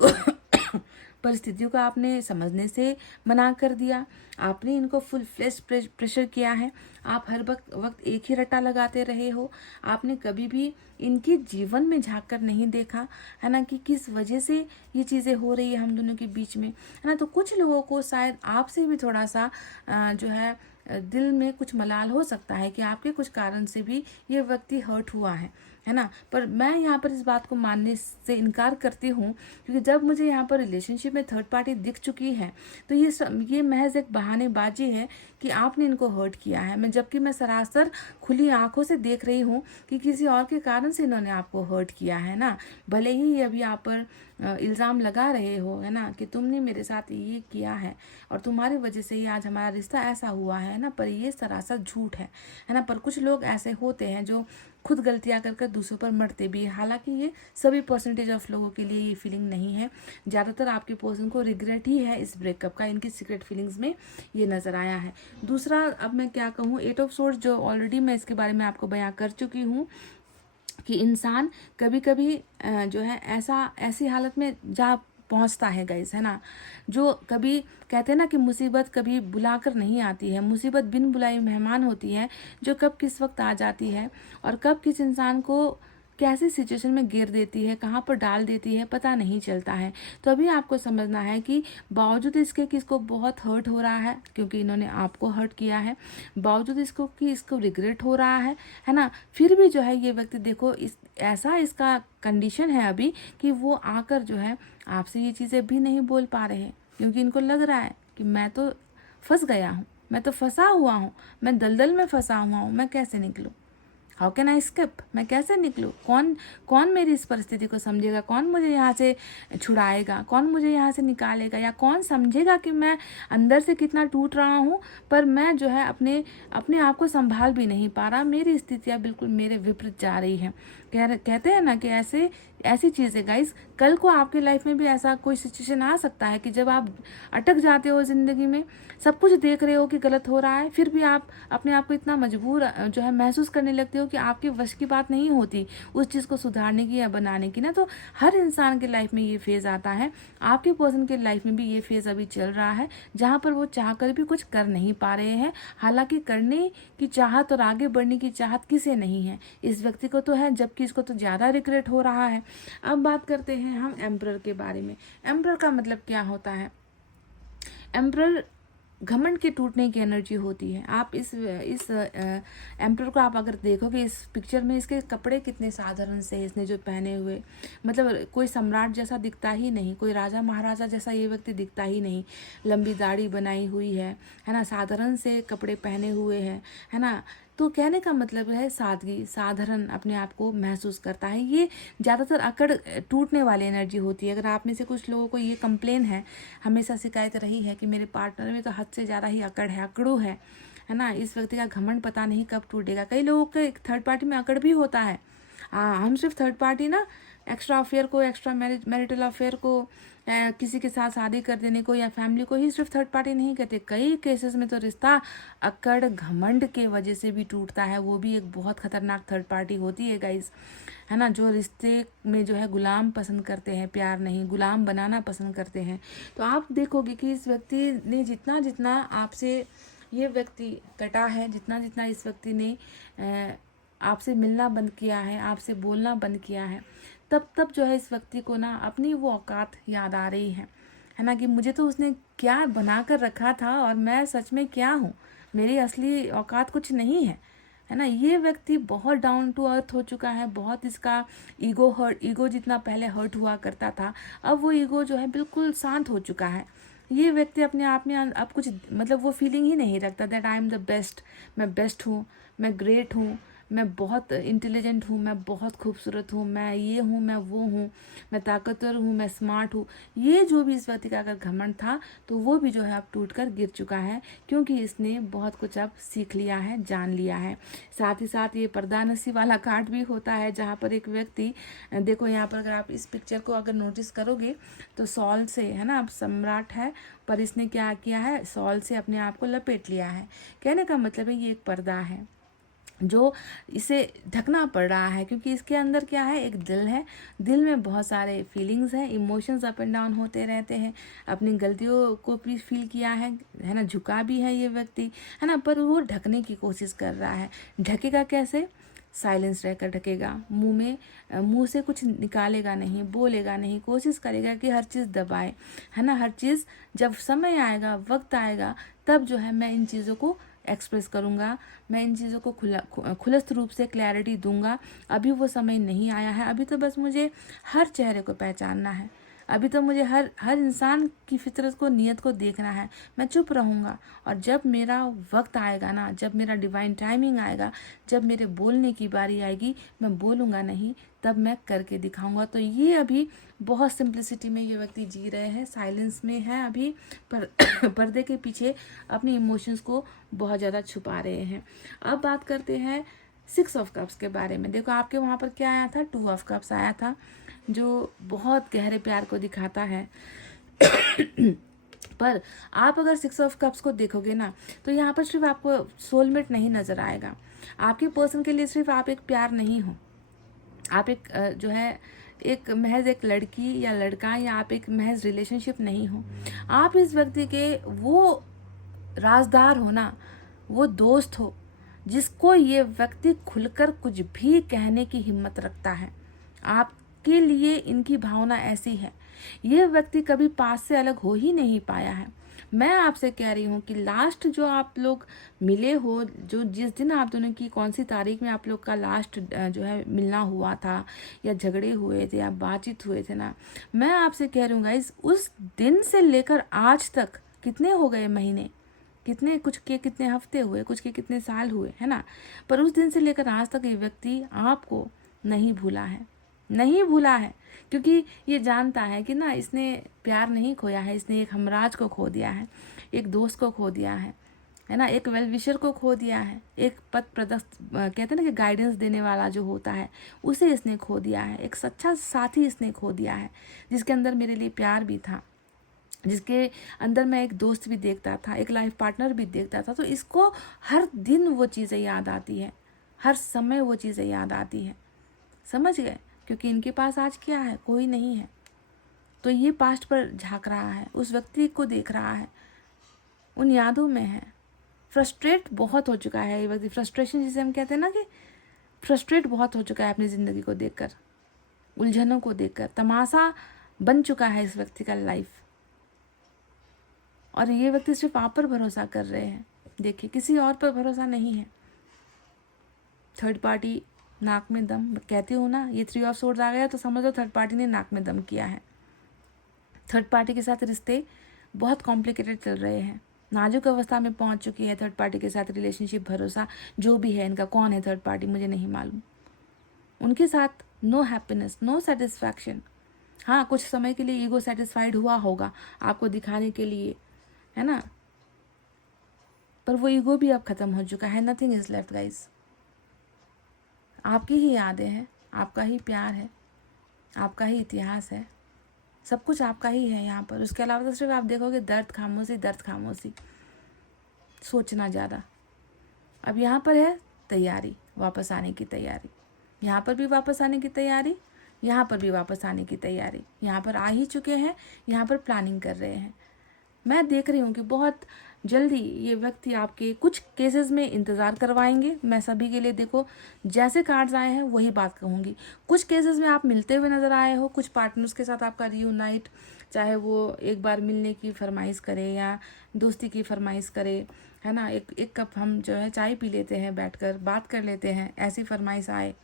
को आपने समझने से मना कर दिया, आपने इनको फुल फ्लेश प्रेशर किया है, आप हर वक्त एक ही रट्टा लगाते रहे हो, आपने कभी भी इनके जीवन में झांक कर नहीं देखा, है ना, कि किस वजह से ये चीज़ें हो रही है हम दोनों के बीच में, है ना। तो कुछ लोगों को शायद आपसे भी थोड़ा सा जो है दिल में कुछ मलाल हो सकता है कि आपके कुछ कारण से भी ये व्यक्ति हर्ट हुआ है ना। पर मैं यहाँ पर इस बात को मानने से इनकार करती हूँ, क्योंकि जब मुझे यहाँ पर रिलेशनशिप में थर्ड पार्टी दिख चुकी है तो ये महज एक बहानेबाजी है कि आपने इनको हर्ट किया है। जबकि मैं सरासर खुली आंखों से देख रही हूँ कि किसी और के कारण से इन्होंने आपको हर्ट किया है ना। भले ही अभी आप पर इल्ज़ाम लगा रहे हो, है ना, कि तुमने मेरे साथ ये किया है और तुम्हारी वजह से ही आज हमारा रिश्ता ऐसा हुआ है ना, पर ये सरासर झूठ है ना। पर कुछ लोग ऐसे होते हैं जो खुद गलतियां कर दूसरों पर मरते भी है। हालांकि ये सभी परसेंटेज ऑफ लोगों के लिए ये फीलिंग नहीं है। ज़्यादातर आपके पर्सन को रिग्रेट ही है इस ब्रेकअप का, इनकी सीक्रेट फीलिंग्स में ये नज़र आया है। दूसरा, अब मैं क्या कहूँ, 8 ऑफ सोर्ड्स जो ऑलरेडी मैं इसके बारे में आपको बयां कर चुकी हूँ कि इंसान कभी कभी जो है ऐसी हालत में जा पहुंचता है गाइस, है ना, जो कभी कहते हैं ना कि मुसीबत कभी बुलाकर नहीं आती है, मुसीबत बिन बुलाई मेहमान होती है, जो कब किस वक्त आ जाती है और कब किस इंसान को कैसी सिचुएशन में गिर देती है, कहाँ पर डाल देती है, पता नहीं चलता है। तो अभी आपको समझना है कि बावजूद इसके कि इसको बहुत हर्ट हो रहा है क्योंकि इन्होंने आपको हर्ट किया है, बावजूद इसको कि इसको रिग्रेट हो रहा है ना, फिर भी जो है ये व्यक्ति देखो इसका कंडीशन है अभी कि वो आकर जो है आपसे ये चीज़ें भी नहीं बोल पा रहे हैं, क्योंकि इनको लग रहा है कि मैं तो फंस गया हूँ, मैं तो फंसा हुआ हूँ, मैं दलदल में फंसा हुआ हूँ, मैं कैसे निकलूँ, हाउ कैन आई स्किप, मैं कैसे निकलूँ, कौन मेरी इस परिस्थिति को समझेगा, कौन मुझे यहाँ से छुड़ाएगा, कौन मुझे यहाँ से निकालेगा, या कौन समझेगा कि मैं अंदर से कितना टूट रहा हूँ, पर मैं जो है अपने आप को संभाल भी नहीं पा रहा, मेरी स्थितियाँ बिल्कुल मेरे विपरीत जा रही हैं। कहते हैं ना कि ऐसी चीज़ें गाइस, कल को आपके लाइफ में भी ऐसा कोई सिचुएशन आ सकता है कि जब आप अटक जाते हो ज़िंदगी में, सब कुछ देख रहे हो कि गलत हो रहा है, फिर भी आप अपने आप को इतना मजबूर जो है महसूस करने लगते हो कि आपके वश की बात नहीं होती उस चीज़ को सुधारने की या बनाने की ना। तो हर इंसान के लाइफ में ये फेज़ आता है, आपके पर्सन के लाइफ में भी ये फेज़ अभी चल रहा है जहाँ पर वो चाहकर भी कुछ कर नहीं पा रहे हैं। हालांकि करने की चाहत और आगे बढ़ने की चाहत किसे नहीं है, इस व्यक्ति को तो है, जबकि इसको तो ज़्यादा रिग्रेट हो रहा है। अब बात करते हैं हम एम्परर के बारे में। एम्परर का मतलब क्या होता है? एम्परर घमंड के टूटने की एनर्जी होती है। आप इस एम्परर को आप अगर देखोगे इस पिक्चर में, इसके कपड़े कितने साधारण से इसने जो पहने हुए, मतलब कोई सम्राट जैसा दिखता ही नहीं, कोई राजा महाराजा जैसा ये व्यक्ति दिखता ही नहीं। लंबी दाढ़ी बनाई हुई है ना, साधारण से कपड़े पहने हुए हैं, है ना। तो कहने का मतलब है सादगी, साधारण अपने आप को महसूस करता है। ये ज़्यादातर अकड़ टूटने वाली एनर्जी होती है। अगर आप में से कुछ लोगों को ये कंप्लेन है, हमेशा शिकायत रही है कि मेरे पार्टनर में तो हद से ज़्यादा ही अकड़ है, अकड़ू है ना, इस व्यक्ति का घमंड पता नहीं कब टूटेगा। कई लोगों के थर्ड पार्टी में अकड़ भी होता है। हम सिर्फ थर्ड पार्टी ना एक्स्ट्रा अफेयर को, एक्स्ट्रा मैरिटल अफेयर को, किसी के साथ शादी कर देने को या फैमिली को ही सिर्फ थर्ड पार्टी नहीं कहते। कई केसेस में तो रिश्ता अक्कड़ घमंड के वजह से भी टूटता है, वो भी एक बहुत खतरनाक थर्ड पार्टी होती है गाइस, है ना। जो रिश्ते में जो है गुलाम पसंद करते हैं, प्यार नहीं, गुलाम बनाना पसंद करते हैं। तो आप देखोगे कि इस व्यक्ति ने जितना जितना आपसे ये व्यक्ति कटा है, जितना जितना इस व्यक्ति ने आपसे मिलना बंद किया है, आपसे बोलना बंद किया है, तब तब जो है इस व्यक्ति को ना अपनी वो औकात याद आ रही है ना, कि मुझे तो उसने क्या बना कर रखा था और मैं सच में क्या हूँ, मेरी असली औकात कुछ नहीं है ना। ये व्यक्ति बहुत डाउन टू अर्थ हो चुका है, बहुत इसका ईगो जितना पहले हर्ट हुआ करता था, अब वो ईगो जो है बिल्कुल शांत हो चुका है। ये व्यक्ति अपने आप में अब कुछ मतलब वो फीलिंग ही नहीं रखता that I am the best, मैं बेस्ट हूँ, मैं ग्रेट हूँ, मैं बहुत इंटेलिजेंट हूँ, मैं बहुत खूबसूरत हूँ, मैं ये हूँ, मैं वो हूँ, मैं ताकतवर हूँ, मैं स्मार्ट हूँ। ये जो भी इस व्यक्ति का अगर घमंड था तो वो भी जो है अब टूट कर गिर चुका है, क्योंकि इसने बहुत कुछ अब सीख लिया है, जान लिया है। साथ ही साथ ये पर्दानसी वाला कार्ड भी होता है, जहाँ पर एक व्यक्ति, देखो यहाँ पर अगर आप इस पिक्चर को अगर नोटिस करोगे तो सॉल से, है ना, अब सम्राट है पर इसने क्या किया है, सॉल से अपने आप को लपेट लिया है। कहने का मतलब है ये एक पर्दा है जो इसे ढकना पड़ रहा है, क्योंकि इसके अंदर क्या है, एक दिल है, दिल में बहुत सारे फीलिंग्स हैं, इमोशंस अप एंड डाउन होते रहते हैं, अपनी गलतियों को भी फील किया है ना, झुका भी है ये व्यक्ति, है ना, पर वो ढकने की कोशिश कर रहा है। ढकेगा कैसे? साइलेंस रहकर ढकेगा, मुंह से कुछ निकालेगा नहीं, बोलेगा नहीं, कोशिश करेगा कि हर चीज़ दबाए, है ना, हर चीज़ जब समय आएगा, वक्त आएगा, तब जो है मैं इन चीज़ों को एक्सप्रेस करूँगा, मैं इन चीज़ों को खुलस्त रूप से क्लैरिटी दूंगा। अभी वो समय नहीं आया है, अभी तो बस मुझे हर चेहरे को पहचानना है, अभी तो मुझे हर इंसान की फितरत को, नियत को देखना है। मैं चुप रहूँगा और जब मेरा वक्त आएगा ना, जब मेरा डिवाइन टाइमिंग आएगा, जब मेरे बोलने की बारी आएगी, मैं बोलूँगा नहीं, तब मैं करके दिखाऊंगा। तो ये अभी बहुत सिंप्लिसिटी में ये व्यक्ति जी रहे हैं, साइलेंस में है अभी, पर पर्दे के पीछे अपने इमोशंस को बहुत ज़्यादा छुपा रहे हैं। अब बात करते हैं 6 ऑफ कप्स के बारे में। देखो आपके वहाँ पर क्या आया था, 2 ऑफ कप्स आया था, जो बहुत गहरे प्यार को दिखाता है। पर आप अगर 6 ऑफ कप्स को देखोगे ना, तो यहाँ पर सिर्फ आपको सोलमेट नहीं नजर आएगा, आपके पर्सन के लिए सिर्फ आप एक प्यार नहीं हो, आप एक जो है एक महज एक लड़की या लड़का, या आप एक महज रिलेशनशिप नहीं हो, आप इस व्यक्ति के वो राजदार हो ना, वो दोस्त हो जिसको ये व्यक्ति खुलकर कुछ भी कहने की हिम्मत रखता है। आपके लिए इनकी भावना ऐसी है, ये व्यक्ति कभी पास से अलग हो ही नहीं पाया है। मैं आपसे कह रही हूँ कि लास्ट जो आप लोग मिले हो, जो जिस दिन आप दोनों की कौन सी तारीख में आप लोग का लास्ट जो है मिलना हुआ था, या झगड़े हुए थे, या बातचीत हुए थे ना, मैं आपसे कह रही हूँ गाइस, उस दिन से लेकर आज तक कितने हो गए महीने, कितने कुछ के कितने हफ्ते हुए, कुछ के कितने साल हुए, है ना, पर उस दिन से लेकर आज तक ये व्यक्ति आपको नहीं भूला है, नहीं भूला है, क्योंकि ये जानता है कि ना इसने प्यार नहीं खोया है, इसने एक हमराज को खो दिया है, एक दोस्त को खो दिया है ना, एक वेल विशर को खो दिया है, एक पथ प्रदस्त कहते हैं ना कि गाइडेंस देने वाला जो होता है, उसे इसने खो दिया है, एक सच्चा साथी इसने खो दिया है, जिसके अंदर मेरे लिए प्यार भी था, जिसके अंदर मैं एक दोस्त भी देखता था, एक लाइफ पार्टनर भी देखता था। तो इसको हर दिन वो चीज़ें याद आती है, हर समय वो चीज़ें याद आती है, समझ गए, क्योंकि इनके पास आज क्या है, कोई नहीं है, तो ये पास्ट पर झांक रहा है, उस व्यक्ति को देख रहा है, उन यादों में है, फ्रस्ट्रेट बहुत हो चुका है ये व्यक्ति, फ्रस्ट्रेशन जिसे हम कहते हैं ना, कि फ्रस्ट्रेट बहुत हो चुका है अपनी ज़िंदगी को देखकर, उलझनों को देखकर, तमाशा बन चुका है इस व्यक्ति का लाइफ, और ये व्यक्ति सिर्फ आप पर भरोसा कर रहे हैं। देखिए, किसी और पर भरोसा नहीं है। थर्ड पार्टी नाक में दम, कहती हूँ ना, ये 3 ऑफ सोर्ड्स आ गया तो समझ लो थर्ड पार्टी ने नाक में दम किया है। थर्ड पार्टी के साथ रिश्ते बहुत कॉम्प्लिकेटेड चल रहे हैं, नाजुक अवस्था में पहुंच चुकी है थर्ड पार्टी के साथ रिलेशनशिप, भरोसा जो भी है इनका, कौन है थर्ड पार्टी मुझे नहीं मालूम, उनके साथ नो हैप्पीनेस, नो सेटिस्फैक्शन। हाँ, कुछ समय के लिए ईगो सेटिस्फाइड हुआ होगा आपको दिखाने के लिए, है ना, पर वो ईगो भी अब खत्म हो चुका है, नथिंग इज लेफ्ट गाइस। आपकी ही यादें हैं, आपका ही प्यार है, आपका ही इतिहास है, सब कुछ आपका ही है यहाँ पर। उसके अलावा तो सिर्फ आप देखोगे दर्द खामोशी, सोचना ज़्यादा। अब यहाँ पर है तैयारी, वापस आने की तैयारी, यहाँ पर भी वापस आने की तैयारी, यहाँ पर भी वापस आने की तैयारी। यहाँ पर आ ही चुके हैं, यहाँ पर प्लानिंग कर रहे हैं। मैं देख रही हूँ कि बहुत जल्दी ये व्यक्ति आपके कुछ केसेस में इंतज़ार करवाएंगे। मैं सभी के लिए देखो जैसे कार्ड्स आए हैं वही बात कहूँगी। कुछ केसेस में आप मिलते हुए नज़र आए हो, कुछ पार्टनर्स के साथ आपका रियूनाइट, चाहे वो एक बार मिलने की फरमाइश करे या दोस्ती की फरमाइश करे, है ना, एक कप हम जो है चाय पी लेते हैं, बैठकर बात कर लेते हैं, ऐसी फरमाइश आए,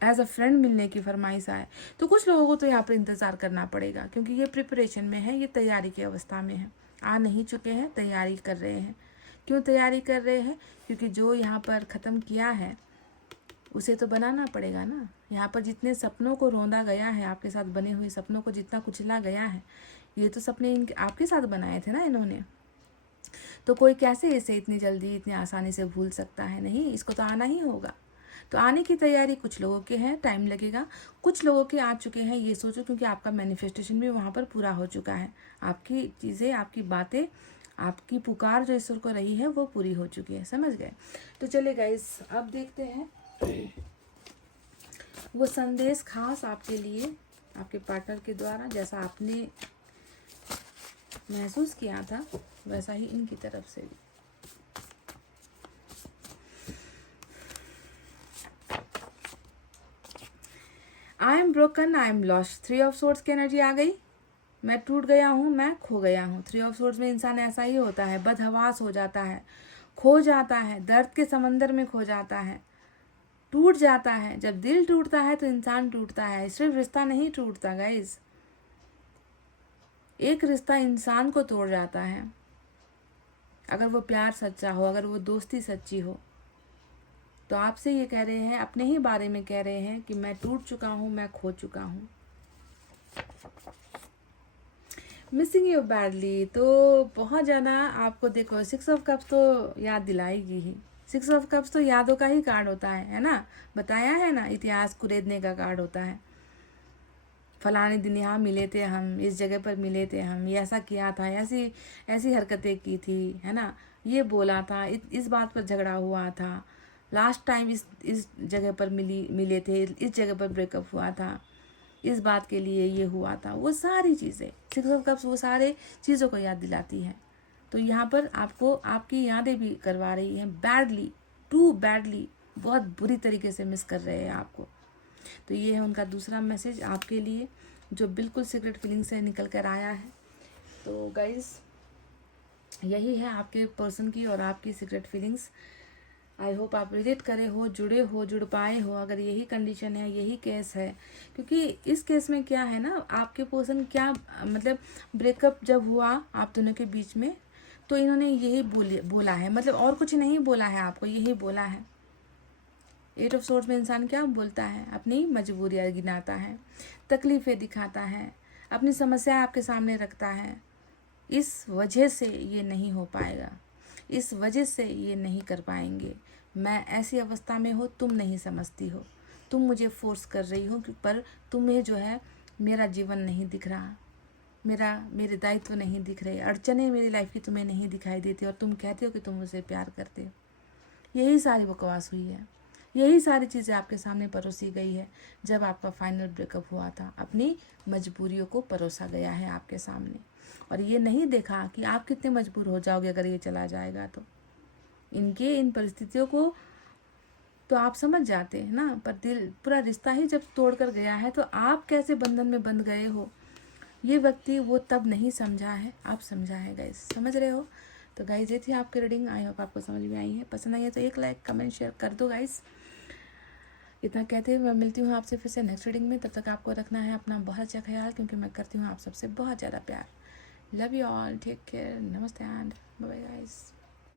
एज अ फ्रेंड मिलने की फरमाइश आए। तो कुछ लोगों को तो यहाँ पर इंतज़ार करना पड़ेगा, क्योंकि ये प्रिपरेशन में है, ये तैयारी की अवस्था में है। आ नहीं चुके हैं, तैयारी कर रहे हैं। क्यों तैयारी कर रहे हैं? क्योंकि जो यहाँ पर ख़त्म किया है उसे तो बनाना पड़ेगा ना। यहाँ पर जितने सपनों को रौंदा गया है, आपके साथ बने हुए सपनों को जितना कुचला गया है, ये तो सपने इनके आपके साथ बनाए थे ना इन्होंने। तो कोई कैसे इसे इतनी जल्दी इतनी आसानी से भूल सकता है? नहीं, इसको तो आना ही होगा। तो आने की तैयारी कुछ लोगों के हैं, टाइम लगेगा। कुछ लोगों के आ चुके हैं, ये सोचो, क्योंकि आपका मैनिफेस्टेशन भी वहाँ पर पूरा हो चुका है। आपकी चीज़ें, आपकी बातें, आपकी पुकार जो ईश्वर को रही है वो पूरी हो चुकी है। समझ गए? तो चलिए गाइस, अब देखते हैं वो संदेश खास आपके लिए, आपके पार्टनर के द्वारा, जैसा आपने महसूस किया था वैसा ही इनकी तरफ से भी। I am broken, I am lost. 3 of swords की एनर्जी आ गई। मैं टूट गया हूँ, मैं खो गया हूँ। 3 ऑफ सोर्ड्स में इंसान ऐसा ही होता है, बदहवास हो जाता है, खो जाता है, दर्द के समंदर में खो जाता है, टूट जाता है। जब दिल टूटता है तो इंसान टूटता है, सिर्फ रिश्ता नहीं टूटता गाइस, एक रिश्ता इंसान को तोड़ जाता है। अगर वो प्यार सच्चा हो, अगर वो दोस्ती सच्ची हो, तो आपसे ये कह रहे हैं, अपने ही बारे में कह रहे हैं कि मैं टूट चुका हूँ, मैं खो चुका हूँ। मिसिंग यू बैडली, तो बहुत ज़्यादा आपको देखो 6 ऑफ कप्स तो याद दिलाएगी ही। 6 ऑफ कप्स तो यादों का ही कार्ड होता है ना, बताया है ना, इतिहास कुरेदने का कार्ड होता है। फलाने दिन यहाँ मिले थे हम, इस जगह पर मिले थे हम, ये ऐसा किया था, ऐसी ऐसी हरकतें की थी, है ना, ये बोला था, इस बात पर झगड़ा हुआ था, लास्ट टाइम इस जगह पर मिले थे, इस जगह पर ब्रेकअप हुआ था, इस बात के लिए ये हुआ था। वो सारी चीज़ें 6 ऑफ कप्स वो सारे चीज़ों को याद दिलाती है। तो यहाँ पर आपको आपकी यादें भी करवा रही हैं, बैडली, टू बैडली, बहुत बुरी तरीके से मिस कर रहे हैं आपको। तो ये है उनका दूसरा मैसेज आपके लिए, जो बिल्कुल सीक्रेट फीलिंग से निकल कर आया है। तो गाइज, यही है आपके पर्सन की और आपकी सीक्रेट फीलिंग्स। आई होप आप रिलेट करे हो, जुड़े हो, जुड़ पाए हो। अगर यही कंडीशन है, यही केस है, क्योंकि इस केस में क्या है ना, आपके पर्सन क्या मतलब ब्रेकअप जब हुआ आप दोनों के बीच में, तो इन्होंने यही बोला है, मतलब और कुछ नहीं बोला है आपको, यही बोला है। 8 ऑफ सोर्ड्स में इंसान क्या बोलता है? अपनी मजबूरियाँ गिनाता है, तकलीफ़ें दिखाता है, अपनी समस्या आपके सामने रखता है। इस वजह से ये नहीं हो पाएगा, इस वजह से ये नहीं कर पाएंगे, मैं ऐसी अवस्था में हो, तुम नहीं समझती हो, तुम मुझे फोर्स कर रही हो, पर तुम्हें जो है मेरा जीवन नहीं दिख रहा, मेरे दायित्व नहीं दिख रहे, अड़चने मेरी लाइफ की तुम्हें नहीं दिखाई देती, और तुम कहते हो कि तुम मुझसे प्यार करते हो। यही सारी बकवास हुई है, यही सारी चीज़ें आपके सामने परोसी गई है। जब आपका फाइनल ब्रेकअप हुआ था, अपनी मजबूरियों को परोसा गया है आपके सामने, और ये नहीं देखा कि आप कितने मजबूर हो जाओगे अगर ये चला जाएगा। तो इनके इन परिस्थितियों को तो आप समझ जाते हैं ना, पर दिल पूरा रिश्ता ही जब तोड़ कर गया है, तो आप कैसे बंधन में बंध गए हो, ये व्यक्ति वो तब नहीं समझा है, आप समझा है गाइस, समझ रहे हो। तो गाइस, ये थी आपकी रीडिंग। आई होप आपको समझ में आई है। पसंद आई है तो एक लाइक, कमेंट, शेयर कर दो गाइस। इतना कहते हुए मैं मिलती हूँ आपसे फिर से नेक्स्ट रीडिंग में। तब तक आपको रखना है अपना बहुत अच्छा ख्याल, क्योंकि मैं करती हूँ आप सबसे बहुत ज़्यादा प्यार। Love you all, take care, namaste and bye bye guys.